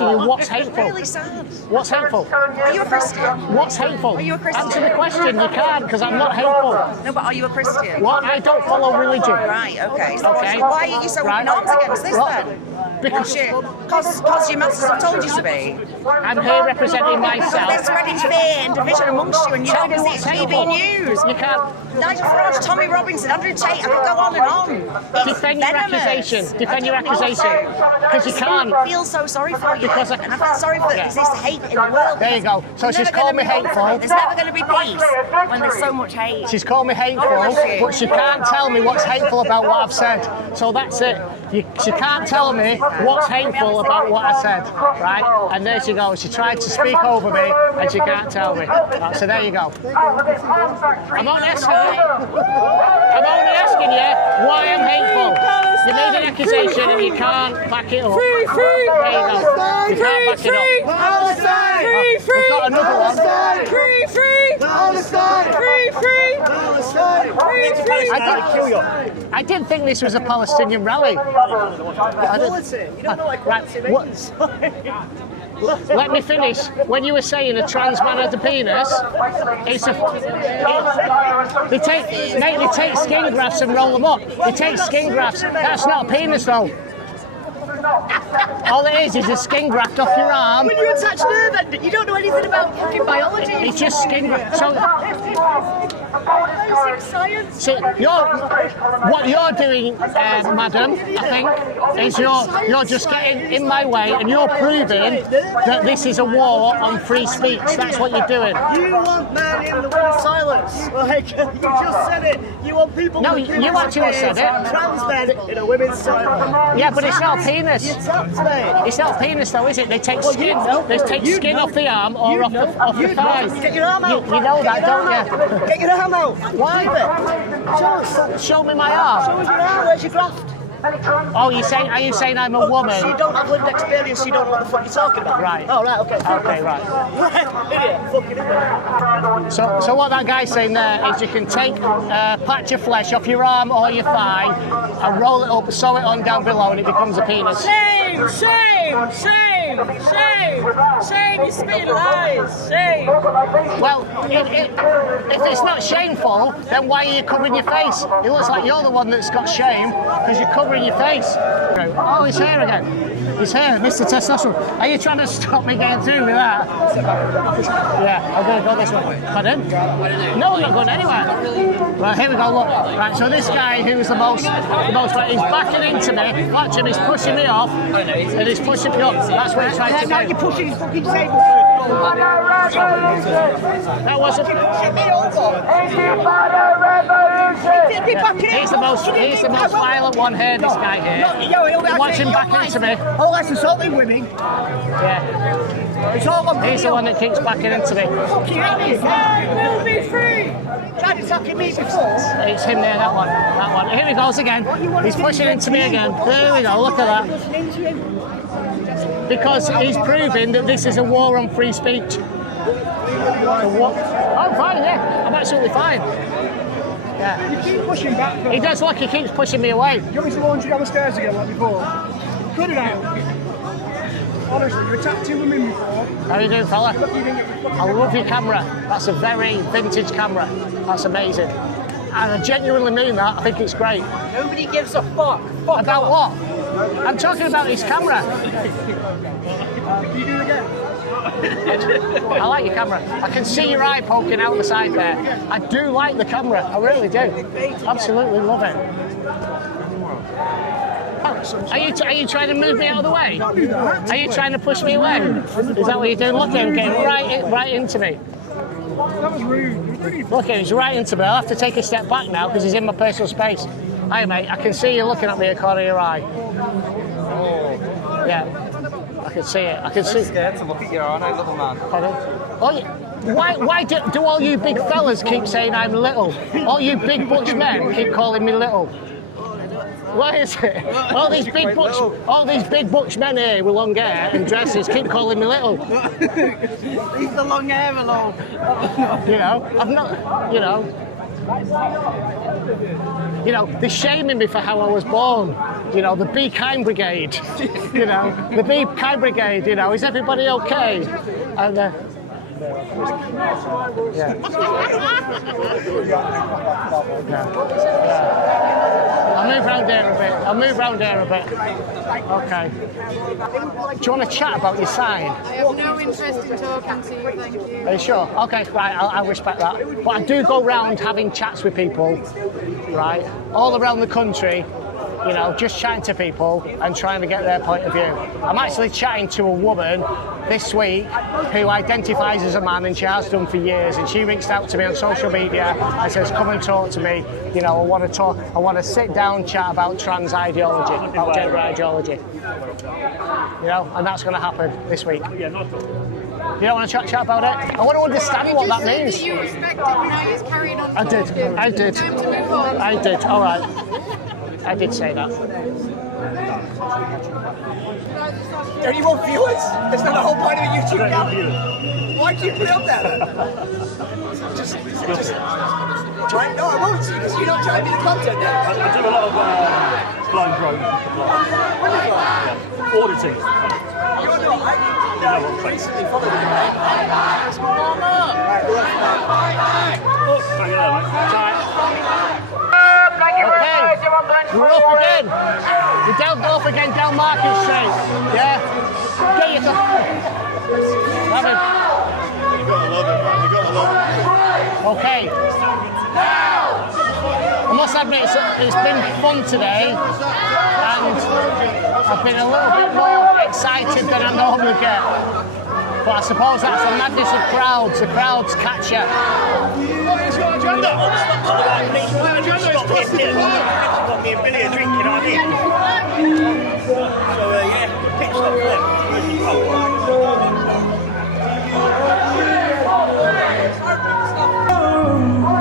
you what's hateful. Really sad. What's hateful? Are you a Christian? What's hateful? Are you a Christian? Answer the question. You can't, because I'm not hateful. No, but are you a Christian? What? I don't follow religion. Right. Okay. So Okay. why are you so up in arms against this then? Because Because your masters have told you to be. I'm here representing myself. They're spreading fear and division amongst you, and you Tell don't me see what's it TV hateful. News. You can't. Nigel Farage, Tommy Robinson, Andrew Tate, I could go on and on. It's Defend your venomous. accusation. Defend your accusation. Because you can't. I feel so sorry for you. Because and I feel sorry for this hate in the world. There you go. So she's called me hateful. There's never going to be peace when there's so much hate. She's called me hateful, but she can't tell me what's hateful about what I've said. So that's it. She can't tell me what's hateful about what I said, right? And there she goes. She tried to speak over me, and she can't tell me. Right, so there you go. I'm only asking you why I'm hateful. You made an accusation and you can't back it up. Free! There you go. You can't back it up. Palestine! We've got another one. Free! Palestine! Free! I didn't think this was a Palestinian rally. You don't know what equality means. Let me finish. When you were saying a trans man had a penis, they take skin grafts and roll them up. They take skin grafts. That's not a penis though. All it is a skin graft off your arm. When you attach nerve ending, you don't know anything about fucking biology. It's just skin graft. So, basic science. so what you're doing, madam, I think, is you're just getting in my way and you're proving that this is a war on free speech. That's what you're doing. You want men in the women's silence. Like, you just said it. You want people No, with you penis actually said it. Trans men in a women's silence. Yeah, but it's not a penis. Exactly. It's not a penis though, is it? They take skin. They take skin off the arm or off the thigh. Get your arm out. You know that, don't you? Get your arm out. Why? Show me my arm. Show us your arm. Where's your graft? Oh, are you saying I'm a woman? So you don't have lived experience, so you don't know what the fuck you're talking about. Right. Oh, right, okay. Okay, right. Idiot. Fucking idiot. So what that guy's saying there is you can take a patch of flesh off your arm or your thigh and roll it up, sew it on down below, and it becomes a penis. Shame! You spitting lies! Shame! Well, if it's not shameful, then why are you covering your face? It looks like you're the one that's got shame because you're covering your face. Oh, he's here again. He's here, Mr. Testosterone. Are you trying to stop me getting through with that? Yeah, I'm going to go this way. Pardon? No, I'm not going anywhere. Right, here we go, look. Right, so this guy who's the most right, he's backing into me. Watch him, he's pushing me off. And he's pushing me up. That's what he's trying to do. Now you're pushing his fucking table. That wasn't... Shit me over. He's the most violent one here, this guy here. Watch him back into me. Oh, that's assaulting women. Yeah. It's all on He's the one that keeps backing into me. Fucking idiot. We'll be free. Tried attacking me before. It's him there, that one. Here he goes again. He's pushing into me again. There we go, look at that. Because he's proving that this is a war on free speech. I'm fine, yeah. I'm absolutely fine. Yeah. You keep pushing back though. He does look, he keeps pushing me away. Do you want me to launch you down the stairs again like before? Cut it out. Honestly, you attacked 2 women before. How are you doing, fella? I love your camera. That's a very vintage camera. That's amazing. And I genuinely mean that. I think it's great. Nobody gives a fuck. About what? I'm talking about his camera. Can you do it again? I like your camera. I can see your eye poking out the side there. I do like the camera. I really do. Absolutely love it. Are you trying to move me out of the way? Are you trying to push me away? Is that what you're doing? Look at him getting right into me. That was rude. Look at him, he's right into me. I'll have to take a step back now because he's in my personal space. Hi mate, I can see you looking at me at the corner of your eye. Yeah. I can see it. I can see. I'm scared to look at you, aren't I, little man? Pardon? Oh, yeah. Why do all you big fellas keep saying I'm little? All you big butch men keep calling me little. What is it? All these big butch men here with long hair and dresses keep calling me little. Leave the long hair alone. You know, I've not, they're shaming me for how I was born. You know, the Be Kind Brigade. The Be Kind Brigade. Is everybody okay? And yeah. I'll move round there a bit. Okay. Do you want to chat about your sign? I have no interest in talking to you, thank you. Are you sure? Okay, right, I respect that. But I do go round having chats with people, right, all around the country, just chatting to people and trying to get their point of view. I'm actually chatting to a woman this week who identifies as a man, and she has done for years, and she reached out to me on social media and says, come and talk to me, I want to sit down, chat about trans ideology, about gender ideology. And that's going to happen this week. You don't want to chat about it? I want to understand what that means. That you respect it, now you're carrying on. I did. Time to move on. I did, all right. I did say that. 31 viewers? That's not the whole point of a YouTube channel. Why do you put it up there? just try. No, I won't see because you don't try to be the content there. I do a lot of flying drones. Auditing. You're not. I recently followed you, mate. We're off again. We're off again down Market Street. Yeah. Get yourself. Love him. You gotta love him, man. You gotta love him. Okay. I must admit, it's been fun today, and I've been a little bit more excited than I normally get. But I suppose that's the madness of crowds. The crowds catch you. It's got agenda. Got me a Billy a drink, you know what I mean? So yeah, pit stop for them.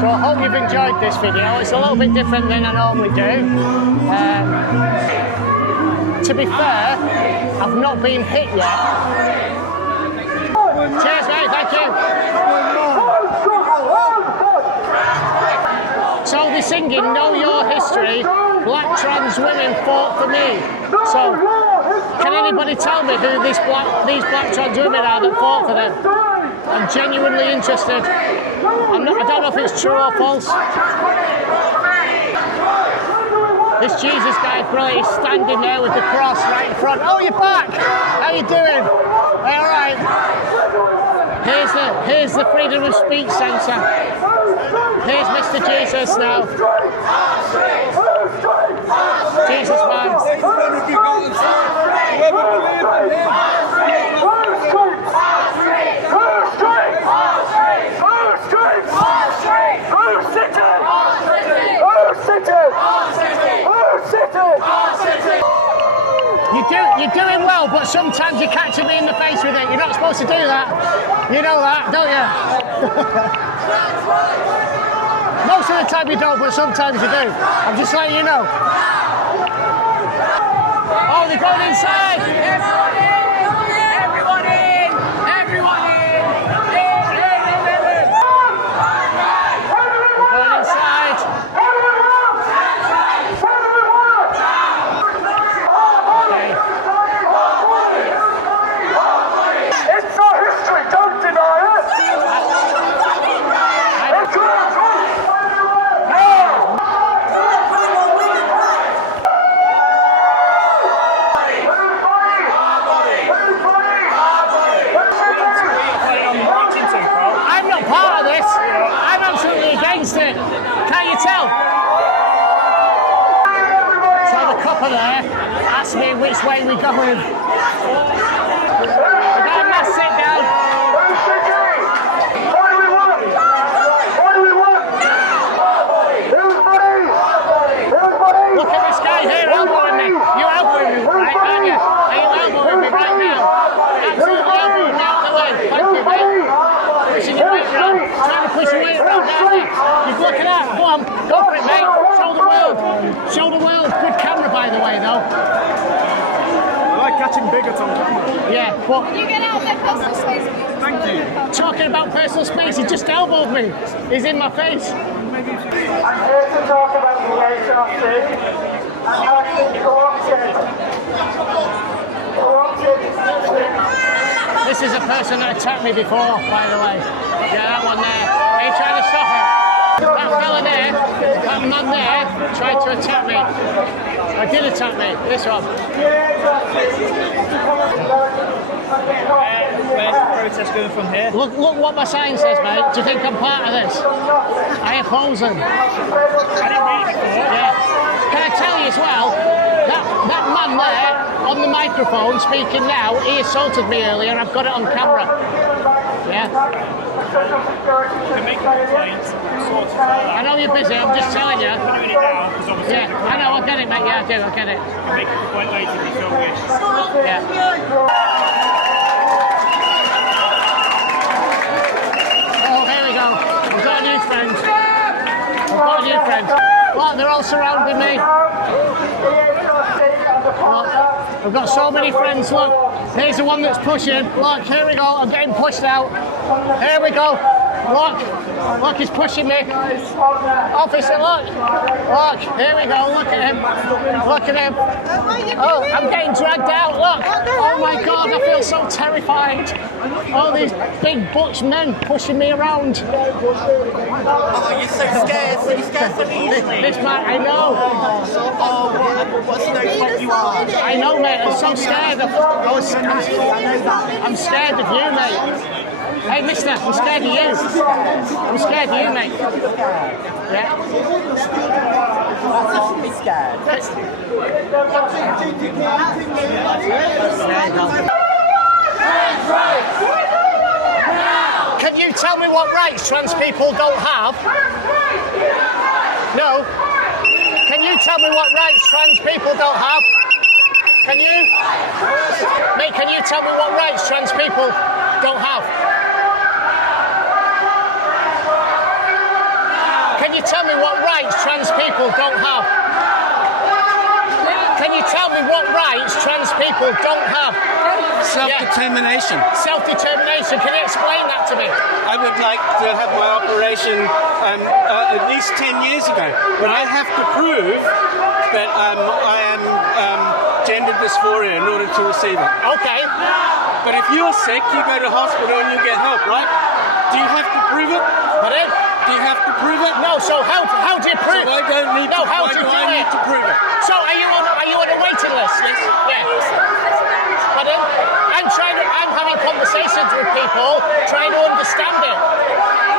So I hope you've enjoyed this video. It's a little bit different than I normally do. To be fair, I've not been hit yet. Cheers, mate. Thank you. So they're singing "Know Your History." Black trans women fought for me. So, can anybody tell me who these black trans women are that fought for them? I'm genuinely interested. I don't know if it's true or false. This Jesus guy, brilliant. He's standing there with the cross right in front. Oh, you're back. How you doing? All right. Here's the freedom of speech censor. Here's Mr. Jesus now. Jesus, man. You're doing well, but sometimes you're catching me in the face with it. You're not supposed to do that. You know that, don't you? Most of the time you don't, but sometimes you do. I'm just letting you know. Oh, they're going inside! Everyone in! Everyone in! Everyone in! We're going inside. It's our history, don't deny it! I'm not part of this. I'm absolutely against it. Can't you tell? So the copper there asked me which way we're going. We got a mass sit down. What do we want? What do we want? Who's buddy? Who's buddy? Look at this guy here elbowing me. You're elbowing me right, aren't you? Are you elbowing me right now? Absolutely elbowing me out of the way. Thank you, mate. Pushing your weight around. Trying to push your weight around down there. You're looking at. Go on. Go for it, mate. Show the world. Show the world. Good camera, by the way, though. I like catching bigots on camera. Yeah, but... You get out of their personal space. Thank you. Talking about personal space, he just elbowed me. He's in my face. I'm here to talk about the HRC and actually This is a person that attacked me before, by the way. Yeah, that one there. Are you trying to stop it? That fella there, that man there, tried to attack me. I did attack me. This one. Where's the protest going from here? Look what my sign says, mate. Do you think I'm part of this? I oppose them. I didn't read it before. Yeah. Can I tell you as well, that man there on the microphone speaking now, he assaulted me earlier. I've got it on camera. Yeah. You can make a complaint, sort of like I know you're busy, I'm just telling you. I'm doing it now, because obviously... Yeah, I know, I get it, mate. Yeah, I do, I get it. You can make a complaint later if you so wish. Yeah. Oh, here we go. We've got a new friend. We've got a new friend. Look, they're all surrounding me. Look, we've got so many friends, look. Here's the one that's pushing. Look, here we go. I'm getting pushed out. Here we go. Look, he's pushing me. Officer, look. Look, here we go. Look at him. Look at him. Oh, I'm getting dragged out. Look. Oh my God, I feel so terrified. All these big butch men pushing me around. Oh, you're so scared. So you're scared so easily. This man, I know. Oh, what's no fun you are. I know, mate. I'm so scared. I'm scared of you, mate. Hey, mister, I'm scared of you. I'm scared of you, mate. Yeah? Be scared. Can you tell me what rights trans people don't have? No? Can you tell me what rights trans people don't have? Can you? Mate, can you tell me what rights trans people don't have? Can you tell me what rights trans people don't have? Can you tell me what rights trans people don't have? Self-determination. Yeah. Self-determination. Can you explain that to me? I would like to have my operation at least 10 years ago, but I have to prove that I am gender dysphoria in order to receive it. Okay. But if you're sick, you go to hospital and you get help, right? Do you have to prove it? Pardon? Do you have to prove it? No. So how do you prove? So I don't need no, to. How Why do I need to prove it? So are you on a waiting list? Yes. Yeah. Pardon? I'm having conversations with people, trying to understand it.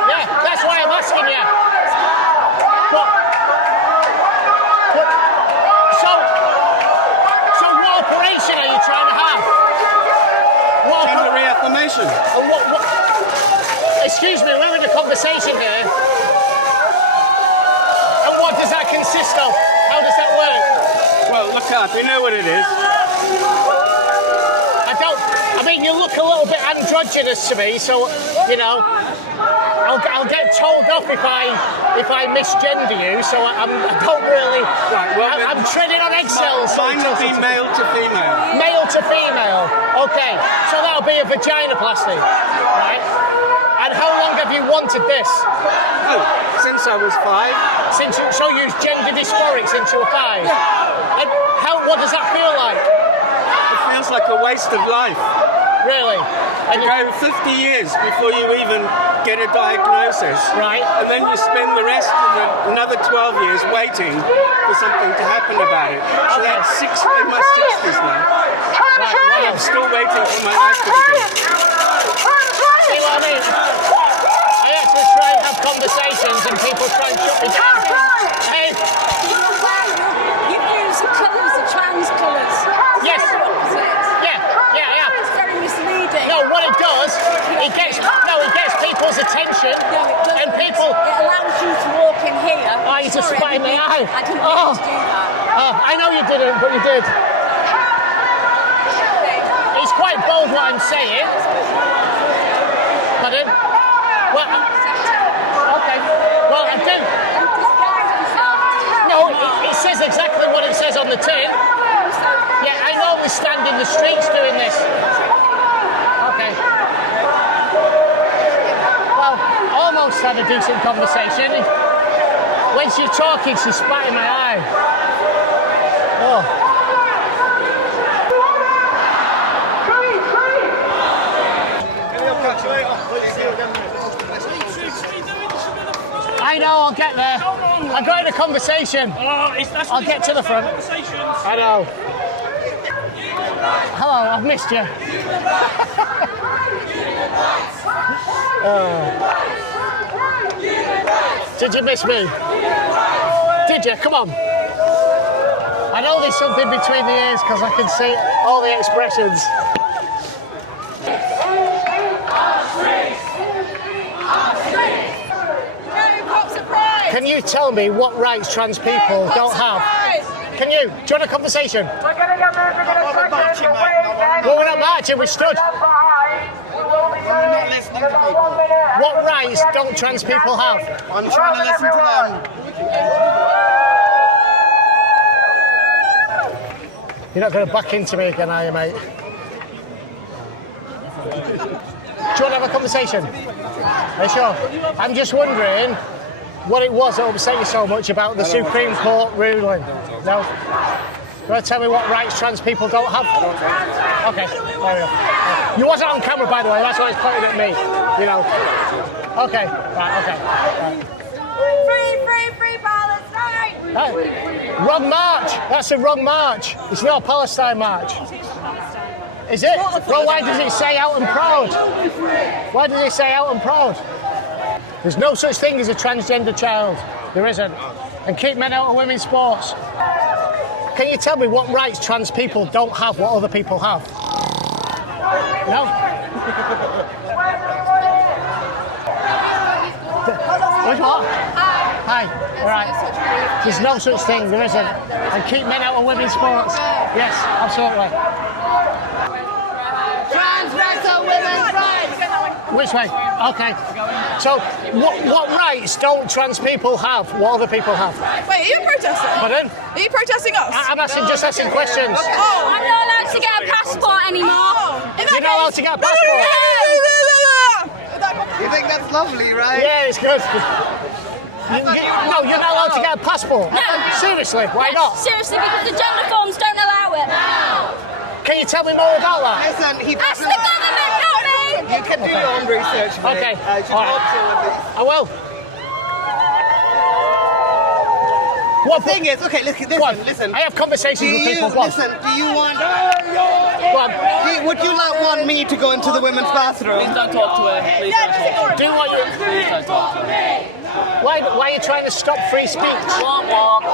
Yeah. That's why I'm asking you. So what operation are you trying to have? Gender reaffirmation. Excuse me, we're in a conversation here. And what does that consist of? How does that work? Well, look up, you know what it is. I mean, you look a little bit androgynous to me, so, you know, I'll get told off if I misgender you, so I don't really... Right, well, I'm treading on eggshells. Mine will be male to female. Male to female. Okay, so that'll be a vaginoplasty, right? And how long have you wanted this? Oh, since I was 5. So you was gender dysphoric since you were 5? Yeah. And what does that feel like? It feels like a waste of life. Really? And you go 50 years before you even get a diagnosis. Right. And then you spend the rest of another 12 years waiting for something to happen about it. So that's in my 60s now. Right, wow. I'm still waiting for my life to begin. See what I mean? I actually try and have conversations and people try and shut me down. Hey. You use the colours, the trans colours. Yes. It's very misleading. No, what it does, it gets people's attention. No, it doesn't. And people... It allows you to walk in here. Oh, you just spat in my eye. I didn't mean to do that. Oh, I know you didn't, but you did. It's quite bold what I'm saying. Pardon? Well, okay. Well, I do. No, it's says exactly what it says on the tin. Yeah, I normally stand in the streets doing this. Okay. Well, almost had a decent conversation. When she's talking, she spat in my eye. Oh. I know, I'll get there. I'm going to conversation. I'll get to the front. I know. Hello, I've missed you. Did you miss me? Did you? Come on. I know there's something between the ears because I can see all the expressions. Can you tell me what rights trans people don't have? Can you? Do you want a conversation? We're going to get moving in a second. Well, we're not marching, we stood. What rights don't trans people have? I'm trying to listen to them. You're not going to back into me again, are you, mate? Do you want to have a conversation? Are you sure? I'm just wondering what it was that upset you so much about the Supreme Court ruling. No? You want to tell me what rights trans people don't have? Okay, fair enough. You wasn't on camera, by the way, that's why it's pointing at me. You know. Okay, right, okay. Right. Free Palestine! Hey, wrong march! That's a wrong march. It's not a Palestine march. Is it? Well, why does it say out and proud? Why does it say out and proud? There's no such thing as a transgender child. There isn't. And keep men out of women's sports. Can you tell me what rights trans people don't have what other people have? No? What? Hi. All right. There's no such thing. There isn't. And keep men out of women's sports. Yes, absolutely. Trans rights are women's rights! Which way? Okay. So, what rights don't trans people have? What other people have? Wait, are you protesting? Pardon? Are you protesting us? I'm just asking questions. Oh, I'm not allowed to get a passport anymore. You're not allowed to get a passport? You think that's lovely, right? Yeah, it's good. No, you're not allowed to get a passport? No. Seriously, why not? Seriously, because the gender forms don't allow it. Can you tell me more about that? Listen, Ask the government, not me! You can do your own research, mate. Okay, All right. right. I will. What thing is, okay, listen. I have conversations with people. Listen, do you want... Would you not want me to go into the women's bathroom? Please don't talk to her. Please don't talk to her. Do what you... Please don't talk to her. Why are you trying to stop free speech? Walk, walk.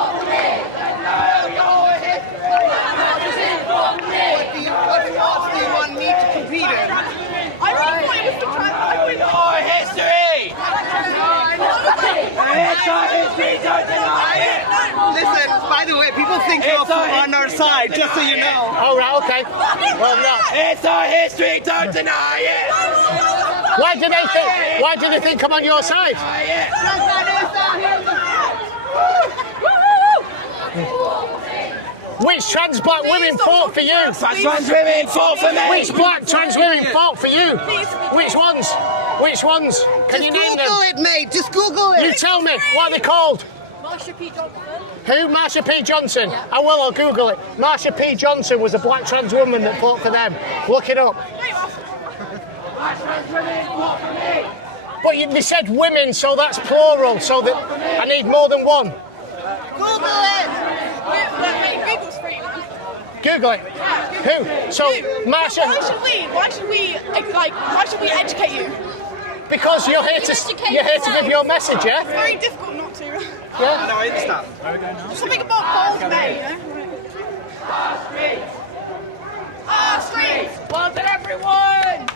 What do you want me to compete in? I really thought it was the trans... Our history! It's our history, don't deny it! Listen, by the way, people think you're on our side, just so you know. Oh, right, okay. Well, no. It's our history, don't deny it! Why do they think I'm on your side? Which trans black women fought for you? Trans women fought for me! Which black trans women fought for you? Which ones? Which ones? Can you name them? Google it, mate. Just Google it. You tell me. What are they called? Marsha P. Johnson. Who? Marsha P. Johnson. I will. I'll Google it. Marsha P. Johnson was a black trans woman that fought for them. Look it up. But they said women, so that's plural. So that I need more than one. Google it! Google's free, man. Google it. Who? So Marsha. Why should we educate you? Because you're here to give your message, yeah? It's very difficult not to. Yeah. No, I understand. Something about bold men, you know? Our streets! Well done, everyone!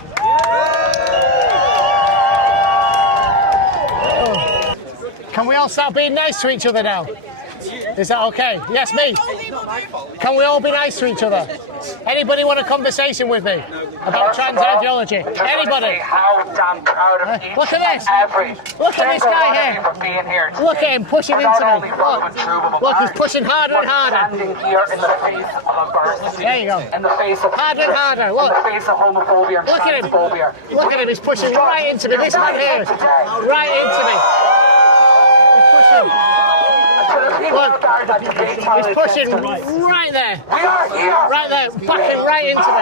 Can we all start being nice to each other now? Is that okay? Yes, me. Can we all be nice to each other? Anybody want a conversation with me? about trans ideology? Anybody? How damn proud of each Look at this. every Look at this guy here. for being here. Look at him pushing into Not me. only relevant true, but Look, he's pushing harder and harder. standing here in the face of adversity. There you go. In the face of Harder and harder. Look. in the face of homophobia and Look at him. transphobia. Look at him. He's pushing right into me. This man here. Right into me. He's pushing. Look, he's pushing right there. We are here. Right there. Backing right into me.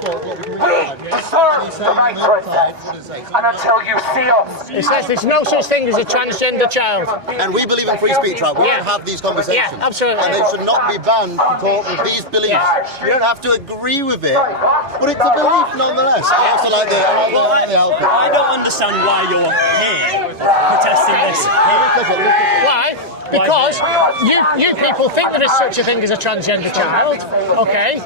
We deserve the right to exist. And until you see us. It says there's no such thing as a transgender child. And we believe in free speech, right? We should have these conversations. Yeah, absolutely. And they should not be banned to talk with these beliefs. You don't have to agree with it, but it's a belief nonetheless. I also like the help. I don't understand why you're here protesting this. Why? Because you people think there is such a thing as a transgender child, okay?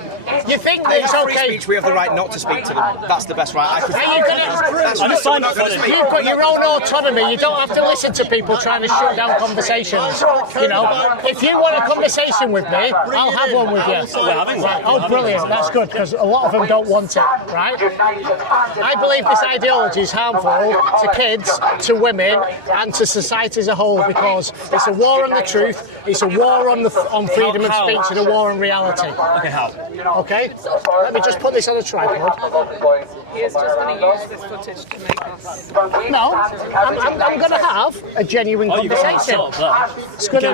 You think that it's okay. Speech, we have the right not to speak to them. That's the best right. Are you gonna, you've got your own autonomy. You don't have to listen to people trying to shut down conversations. You know, if you want a conversation with me, I'll have one with you. We're having one. Oh, brilliant! That's good because a lot of them don't want it, right? I believe this ideology is harmful to kids, to women, and to society as a whole because it's a war on the truth, it's a war on freedom of speech, and a war on reality. Okay, how? Okay, let me just put this on a tripod. He is just going to use this footage to make us. No, I'm going to have a genuine conversation. It's going to.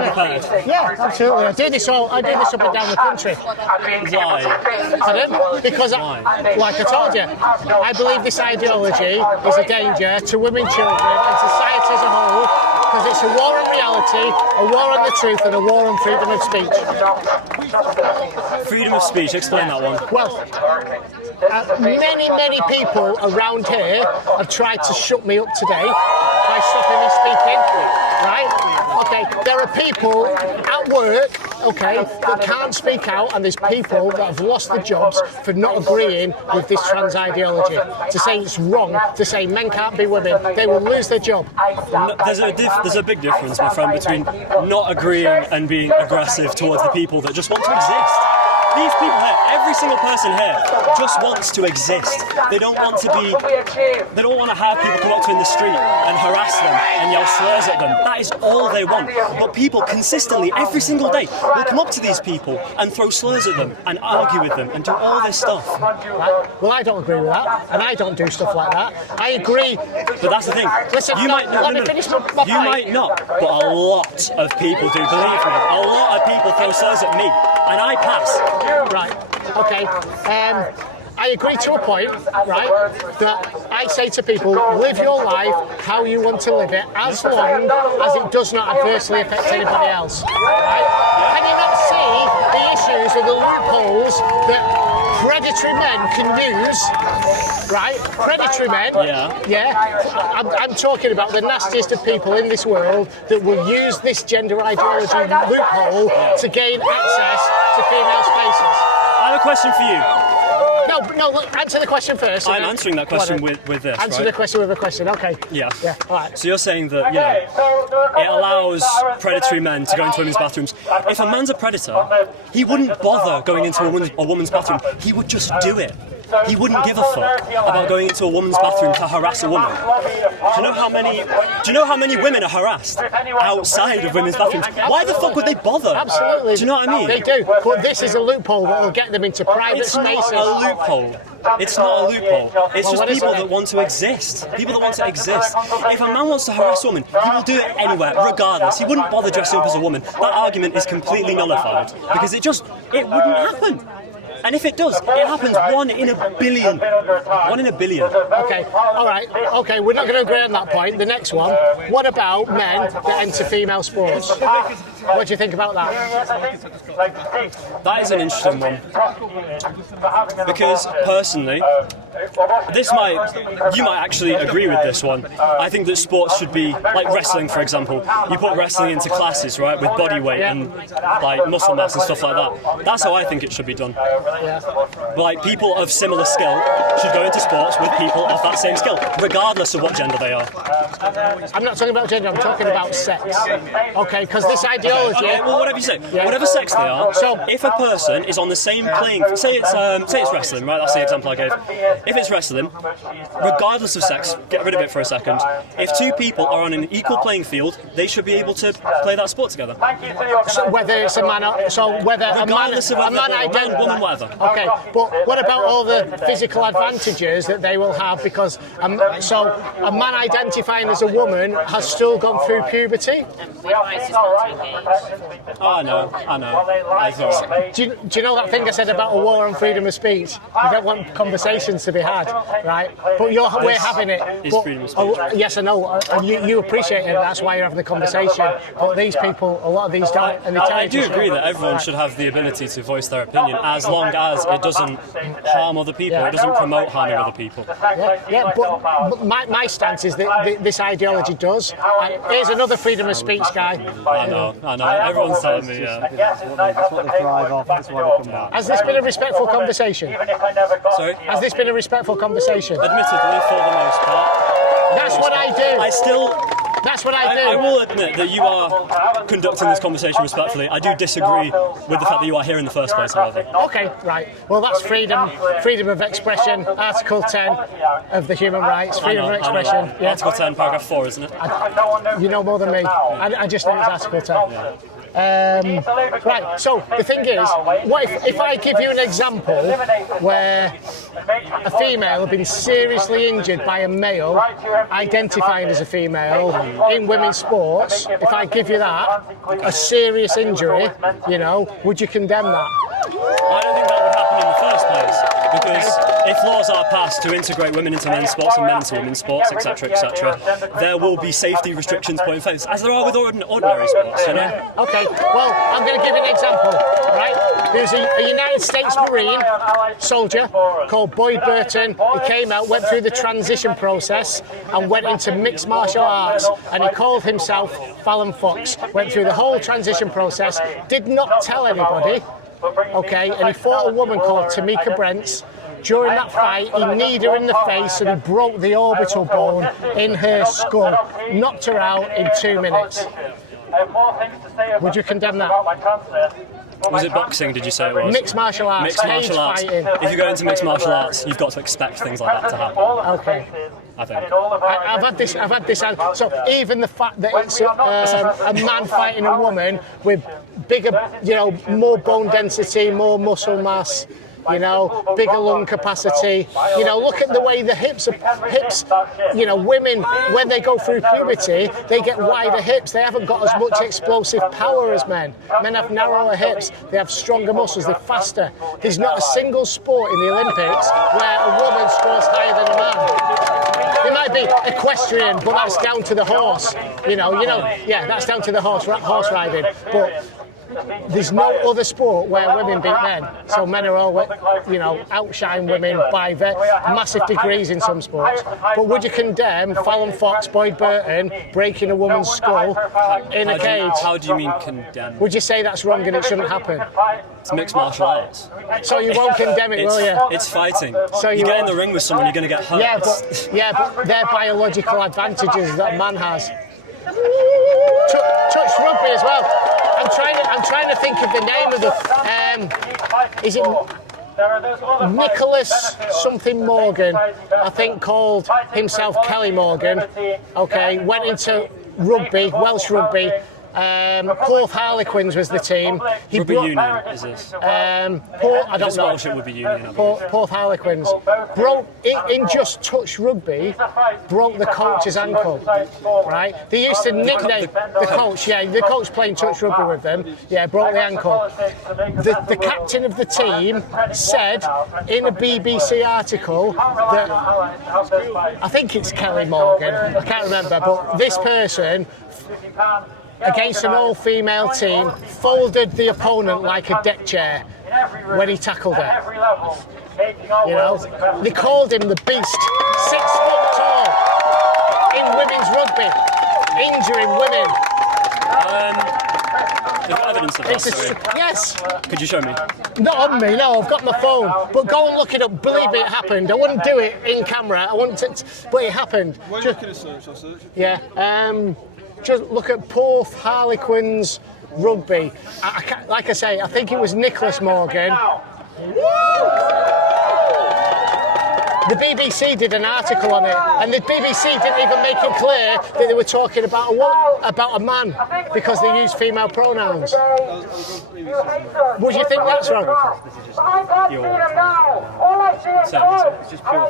Yeah, absolutely. I do this up and down the country. Why? Pardon? Because, like I told you, I believe this ideology is a danger to women, children, and society as a whole. Because it's a war on reality, a war on the truth, and a war on freedom of speech. Freedom of speech, explain that one. Well, many people around here have tried to shut me up today by stopping me speaking, right? Okay, there are people at work, okay, that can't speak out, and there's people that have lost their jobs for not agreeing with this trans ideology. To say it's wrong, to say men can't be women, they will lose their job. No, there's a big difference, my friend, between not agreeing and being aggressive towards the people that just want to exist. These people here, every single person here, just wants to exist. They don't want to have people come up to them in the street and harass them and yell slurs at them. That is all they want. But people consistently, every single day, will come up to these people and throw slurs at them and argue with them and do all this stuff. Well, I don't agree with that, and I don't do stuff like that. I agree. But that's the thing. Listen, you might not, but a lot of people do. Believe me, a lot of people throw slurs at me, and I pass. Right, okay. I agree to a point, right, that I say to people, live your life how you want to live it, as long as it does not adversely affect anybody else, right? Can you not see the issues or the loopholes that predatory men can use, right? Predatory men, I'm talking about the nastiest of people in this world that will use this gender ideology loophole to gain access to female spaces. I have a question for you. No, look, answer the question first. I'm answering that question with this, Answer the question with a question, okay. Yeah, all right. So you're saying that, it allows predatory men to go into women's bathrooms. If a man's a predator, he wouldn't bother going into a woman's bathroom. He would just do it. He wouldn't give a fuck about going into a woman's bathroom to harass a woman. Do you know how many women are harassed outside of women's bathrooms? Why the fuck would they bother? Absolutely. Do you know what I mean? They do. But this is a loophole that will get them into private spaces. It's not a loophole. It's not a loophole. It's just people that want to exist. People that want to exist. If a man wants to harass a woman, he will do it anywhere, regardless. He wouldn't bother dressing up as a woman. That argument is completely nullified because it wouldn't happen. And if it does, it happens 1 in a billion. 1 in a billion. Okay, all right. Okay, we're not going to agree on that point. The next one, what about men that enter female sports? What do you think about that? That is an interesting one. Because, personally, you might actually agree with this one. I think that sports should be like wrestling, for example. You put wrestling into classes, right, with body weight and like muscle mass and stuff like that. That's how I think it should be done. Like people of similar skill should go into sports with people of that same skill, regardless of what gender they are. I'm not talking about gender. I'm talking about sex. Okay, because this ideology. Okay, well, whatever you say, whatever sex they are. So if a person is on the same playing, say it's wrestling, right? That's the example I gave. If it's wrestling, regardless of sex, get rid of it for a second. If two people are on an equal playing field, they should be able to play that sport together. So whether it's a man, regardless of whether man, woman, whatever. Okay, but what about all the physical advantages that they will have? Because a man identifying as a woman has still gone through puberty. Oh, I know. Do you know that thing I said about a war on freedom of speech? You don't want conversations to be had, right? But we're having it. It's freedom of speech. Yes, I know. And you appreciate it. That's why you're having the conversation. But these people, a lot of these don't. And I do agree that everyone should have the ability to voice their opinion, as long as it doesn't harm other people. It doesn't promote harming other people. Yeah, but my stance is that this ideology does. Here's another freedom of speech guy. I know. Everyone's telling me, That's what they thrive off. That's why they come back. Has this been a respectful conversation? Sorry? Has this been a respectful conversation? Admittedly, for the most part. That's what I do. That's what I do. I will admit that you are conducting this conversation respectfully. I do disagree with the fact that you are here in the first place, however. Okay, right. Well, that's freedom of expression, Article 10 of the Human Rights, freedom of expression. Yeah. Article 10, paragraph 4, isn't it? You know more than me. I just think it's Article 10. Yeah. Right, so the thing is, what if I give you an example where a female had been seriously injured by a male identifying as a female in women's sports, if I give you that, a serious injury, would you condemn that? I don't think that would happen in the first place, because if laws are passed to integrate women into men's sports and men into women's sports, etc., there will be safety restrictions put in place, as there are with ordinary sports, Okay, well, I'm going to give you an example, right? There's a United States Marine soldier called Boyd Burton. He came out, went through the transition process and went into mixed martial arts, and he called himself Fallon Fox. Went through the whole transition process, did not tell anybody, okay, and he fought a woman called Tamika Brents. During that fight, he kneed her in the face and he broke the orbital bone in her skull, knocked her out in 2 minutes. Would you condemn that? Was it boxing, did you say it was? Mixed martial arts. Mixed martial arts. Fighting. If you go into mixed martial arts, you've got to expect things like that to happen. Okay. I think. I've had this. So even the fact that it's a man fighting a woman with bigger, more bone density, more muscle mass, bigger lung capacity. Look at the way the hips, women, when they go through puberty, they get wider hips. They haven't got as much explosive power as men. Men have narrower hips. They have stronger muscles. They're faster. There's not a single sport in the Olympics where a woman scores higher than a man. It might be equestrian, but that's down to the horse. That's down to the horse riding. But there's no other sport where women beat men. So men are all, outshine women by massive degrees in some sports. But would you condemn Fallon Fox, Boyd Burton breaking a woman's skull in a cage? How do you mean condemn? Would you say that's wrong and it shouldn't happen? It's mixed martial arts. So you won't condemn it, will you? It's fighting. So you get in the ring with someone, you're going to get hurt. Yeah, but they're biological advantages that a man has. Touch rugby as well. I'm trying to think of the name of the. Is it Nicholas something Morgan? I think called himself Kelly Morgan. Okay, went into rugby, Welsh rugby. Porth Harlequins was the team. Rugby Union is this? I don't know. Welsh, it would be Union. Porth Harlequins broke in just touch rugby. Broke the coach's ankle. Right? They used to nickname the coach. Yeah, the coach playing touch rugby with them. Yeah, broke the ankle. The captain of the team said in a BBC article that I think it's Kelly Morgan. I can't remember, but this person, against an all-female team, folded the opponent like a deck chair. when he tackled her. You know, they called him the Beast, 6 foot tall, in women's rugby, injuring women. Is there evidence of that? Sorry. Yes. Could you show me? Not on me, no, I've got my phone. But go and look it up, believe it happened. I wouldn't do it in camera, I wouldn't, but it happened. Why are you looking at search? I'll search. Yeah, just look at Porth Harlequins rugby. I can't, like I say, I think it was Nicholas Morgan. The BBC did an article on it, and the BBC didn't even make it clear that they were talking about a man because they used female pronouns. Would you think that's wrong? It's just pure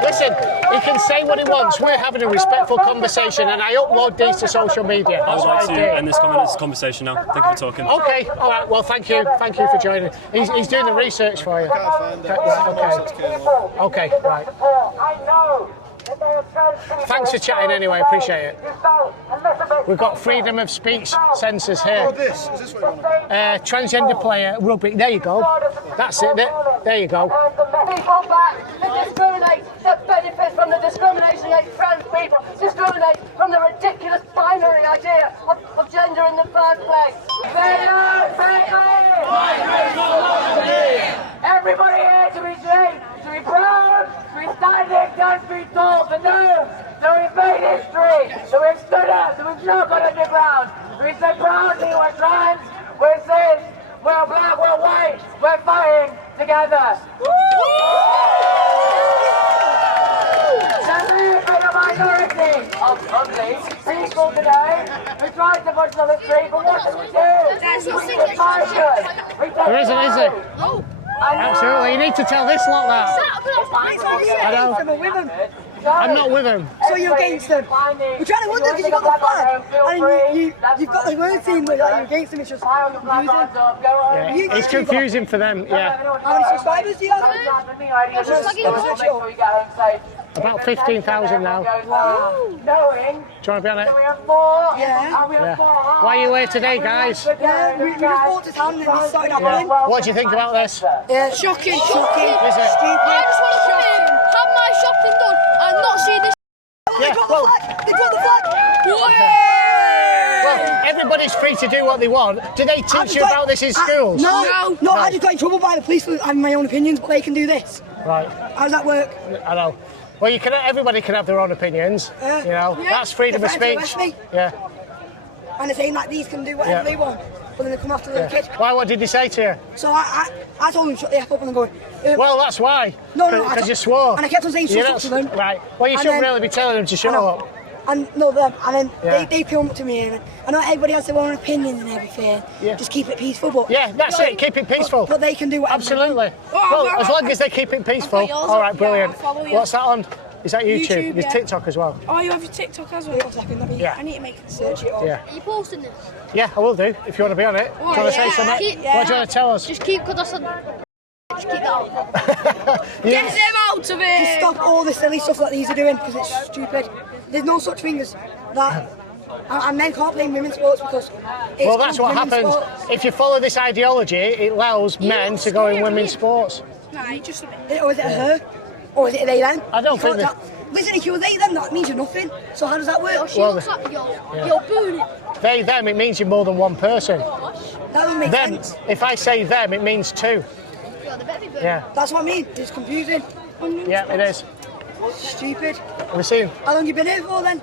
Listen, he can say what he wants. We're having a respectful conversation, and I upload these to social media. I would like to end this conversation now. Thank you for talking. Okay, all right. Well, thank you for joining. He's doing the research for you. Okay, right. Thanks for chatting anyway, appreciate it. We've got freedom of speech censors here. Oh, this? Is this what you want? Transgender player, rugby. There you go. That's it. There you go. People that discriminate, that benefit from the discrimination against trans people, discriminate from the ridiculous binary idea of gender in the first place. Everybody here to be trained, to be proud, to be standing, don't be told to know, that we've made history, that we've stood up, that we've not got underground. We say proudly we're trans, we're cis, we're black, we're white, we're fighting together. There's even a minority of ugly people today who try to push on the street, but what do? We get marchers. There isn't, is there? Absolutely, you need to tell this lot that. I know. I'm not with him. So you're against them. We're trying to wonder because you've got the flag and you've got the word team that you're against them. It's just confusing. Yeah, it's confusing for them, yeah. How many subscribers do you have? About 15,000 now. Wow. Do you want to be on it? Yeah. Why are you here today, guys? Yeah, we just walked to town and then we started happening. What do you think about this? Yeah, shocking. Is it? I just want to have my shopping done and not see this. They dropped the flag! They dropped the flag! Well, everybody's free to do what they want. Do they teach you about this in schools? No, I just got in trouble by the police for having my own opinions, but they can do this. Right. How does that work? I know. Well, everybody can have their own opinions. You know, that's freedom of speech. Yeah. And they're saying that these can do whatever they want, but then they come after the kids. Why? What did they say to you? So I told them shut the F up and I'm going. Well, that's why. No, because you swore. And I kept on saying shut up to them. Right. Well, you shouldn't really be telling them to shut up. And then they come up to me and I know everybody has their own opinion and everything. Yeah. Just keep it peaceful, but that's it. Keep it peaceful. But they can do whatever. Absolutely. Well, as long as they keep it peaceful. All right, brilliant. What's that on? Is that YouTube? There's TikTok as well. Oh, you have your TikTok as well? Wait 1 second, I need to make a search it. Yeah. Are you posting this? Yeah, I will do, if you want to be on it. Do you want to say something? What do you want to tell us? Just keep, because just keep that out. Get them out of it! Just stop all the silly stuff that these are doing, because it's stupid. There's no such thing as that. And men can't play in women's sports because it's that's what happens. Sports. If you follow this ideology, it allows men to go in women's sports. Nah, just a bit. Or is it a her? Or is it a they them? I don't think that. Listen, if you're they them, that means you're nothing. So how does that work? She looks like you're booing it. They them, it means you're more than one person. That doesn't make sense. If I say them, it means two. Yeah. That's what I mean. It's confusing. Yeah, it is. Stupid. Have you seen? How long you been here for then?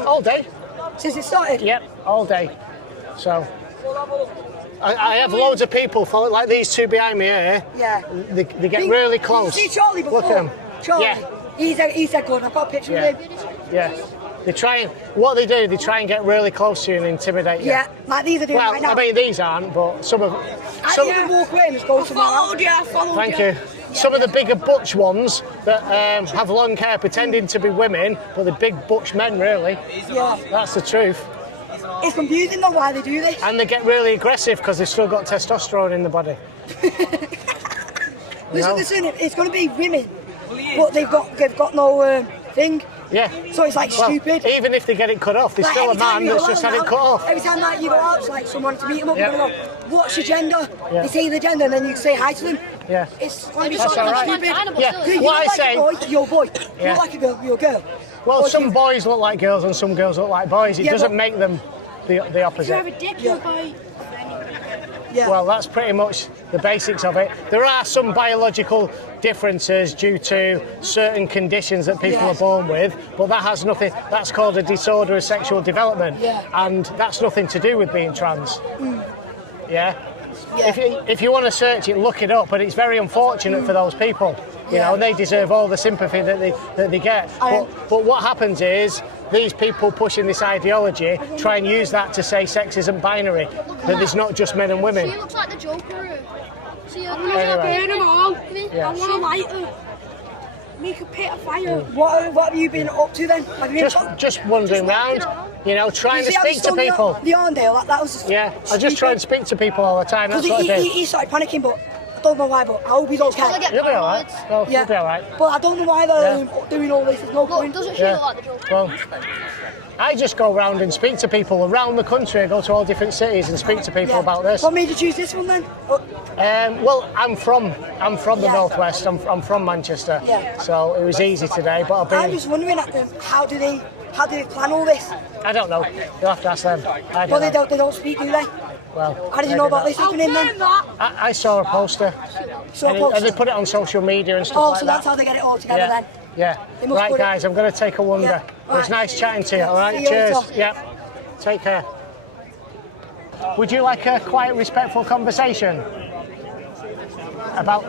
All day. Since it started? Yep, all day. So, I have loads of people following, like these two behind me here. Yeah. They get really close. Did you see Charlie before? Look at him. Charlie. Yeah. He's a good. I've got a picture of him. Yeah. They try and get really close to you and intimidate you. Yeah, like these are doing right now. Well, I mean, these aren't, but some of them. I didn't walk away and just go somewhere else. Thank you. Some of the bigger butch ones that have long hair pretending to be women, but they're big butch men, really. Yeah. That's the truth. It's confusing though why they do this. And they get really aggressive because they've still got testosterone in the body. Listen, it's going to be women, but they've got no thing. Yeah. So it's like stupid. Even if they get it cut off, there's Like, still a every time man you that's go just out had it now, cut off. Every time like, you go out to like someone to meet them up, Yeah. you're going to go, what's your gender? Yeah. They say the gender and then you say hi to them. Yeah. It's going to be That's so all right. stupid. Yeah. You What I look say- like a boy, you're a boy. You Yeah. look like a girl, you're a girl. Well, Or some you- boys look like girls and some girls look like boys. It Yeah, doesn't but- make them the If you have opposite. a dick, you're a boy. Yeah. Well, that's pretty much the basics of it. There are some biological differences due to certain conditions that people Yeah. are born with, but that has nothing. That's called a disorder of sexual development, Yeah. and that's nothing to do with being trans. Yeah. Yeah. If you want to search it, look it up. But it's very unfortunate for those people, you know, and they deserve all the sympathy that they get. But what happens is these people pushing this ideology try and use that to say sex isn't binary, that there's not just men and women. She looks like the Joker. See, I'm Anyway. gonna burn them all. Yeah. I want to light her. Make a pit of fire. What have you been up to then? Have you been Just wandering around, you know, trying to See how speak he's to done people. The Arndale, that was just Yeah, I just try and speak to people all the time. That's because what I do. he started panicking, but I don't know why, but I hope he's okay. You'll be alright. Well, you'll be alright. But I don't know why they're doing all this. There's no point. Doesn't she Yeah. look like the Joker? Well, I just go around and speak to people around the country. I go to all different cities and speak to people about this. What made you choose this one then? Well, I'm from the northwest. I'm from Manchester, Yeah. so it was easy today. But I've I'm been. just wondering, how do they plan all this? I don't know. You'll have to ask them. I Well, don't know. they don't speak, do they? Well, How did you maybe know about not. this happening then? I saw a poster. And they put it on social media and stuff Oh, like so that. that's how they get it all together Yeah. then. Yeah. They must Right, put it- guys, I'm going to take a wander. Yeah. It was Right. nice chatting to you. All right. See you Cheers. later. Yep. Take care. Would you like a quiet, respectful conversation about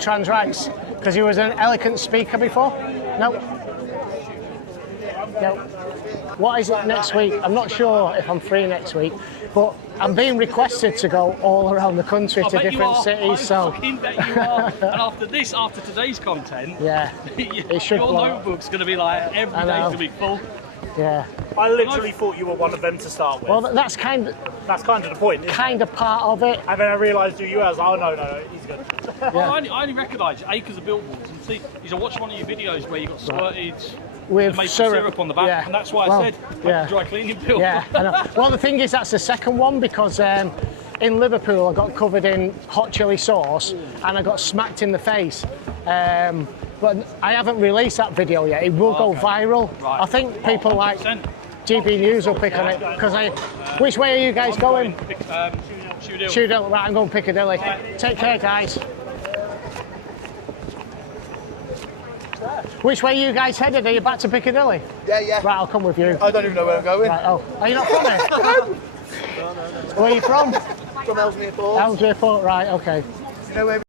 trans rights? Because you was an eloquent speaker before. No. No. What is it next week? I'm not sure if I'm free next week, but I'm being requested to go all around the country I to bet you different are. cities. I So. fucking bet you are. And after today's content, Yeah. It should your blow up. notebook's going to be like every I day's know. going to be full. Yeah. I literally thought you were one of them to start with. Well, that's kind of the point. Isn't kind of part of it. And then I realised who you were. I was like, oh no, he's good. Well, I only recognise acres of billboards. And see, I watched one of your videos where you got squirted With maple syrup. on the back, Yeah. and that's why Well, I said yeah. dry cleaning bill. Yeah, I know. Well, the thing is, that's the second one because in Liverpool I got covered in hot chili sauce and I got smacked in the face. But I haven't released that video yet. It will go viral. Right. I think people like GB News will pick on it because Which way are you guys going? Shoedale. Right, I'm going Piccadilly. Take care, guys. Which way are you guys headed? Are you back to Piccadilly? Yeah. Right, I'll come with you. I don't even know where I'm going. Right, oh, are you not from here? Where are you from? From Ellesmere Port. Ellesmere Port, right, okay. You know where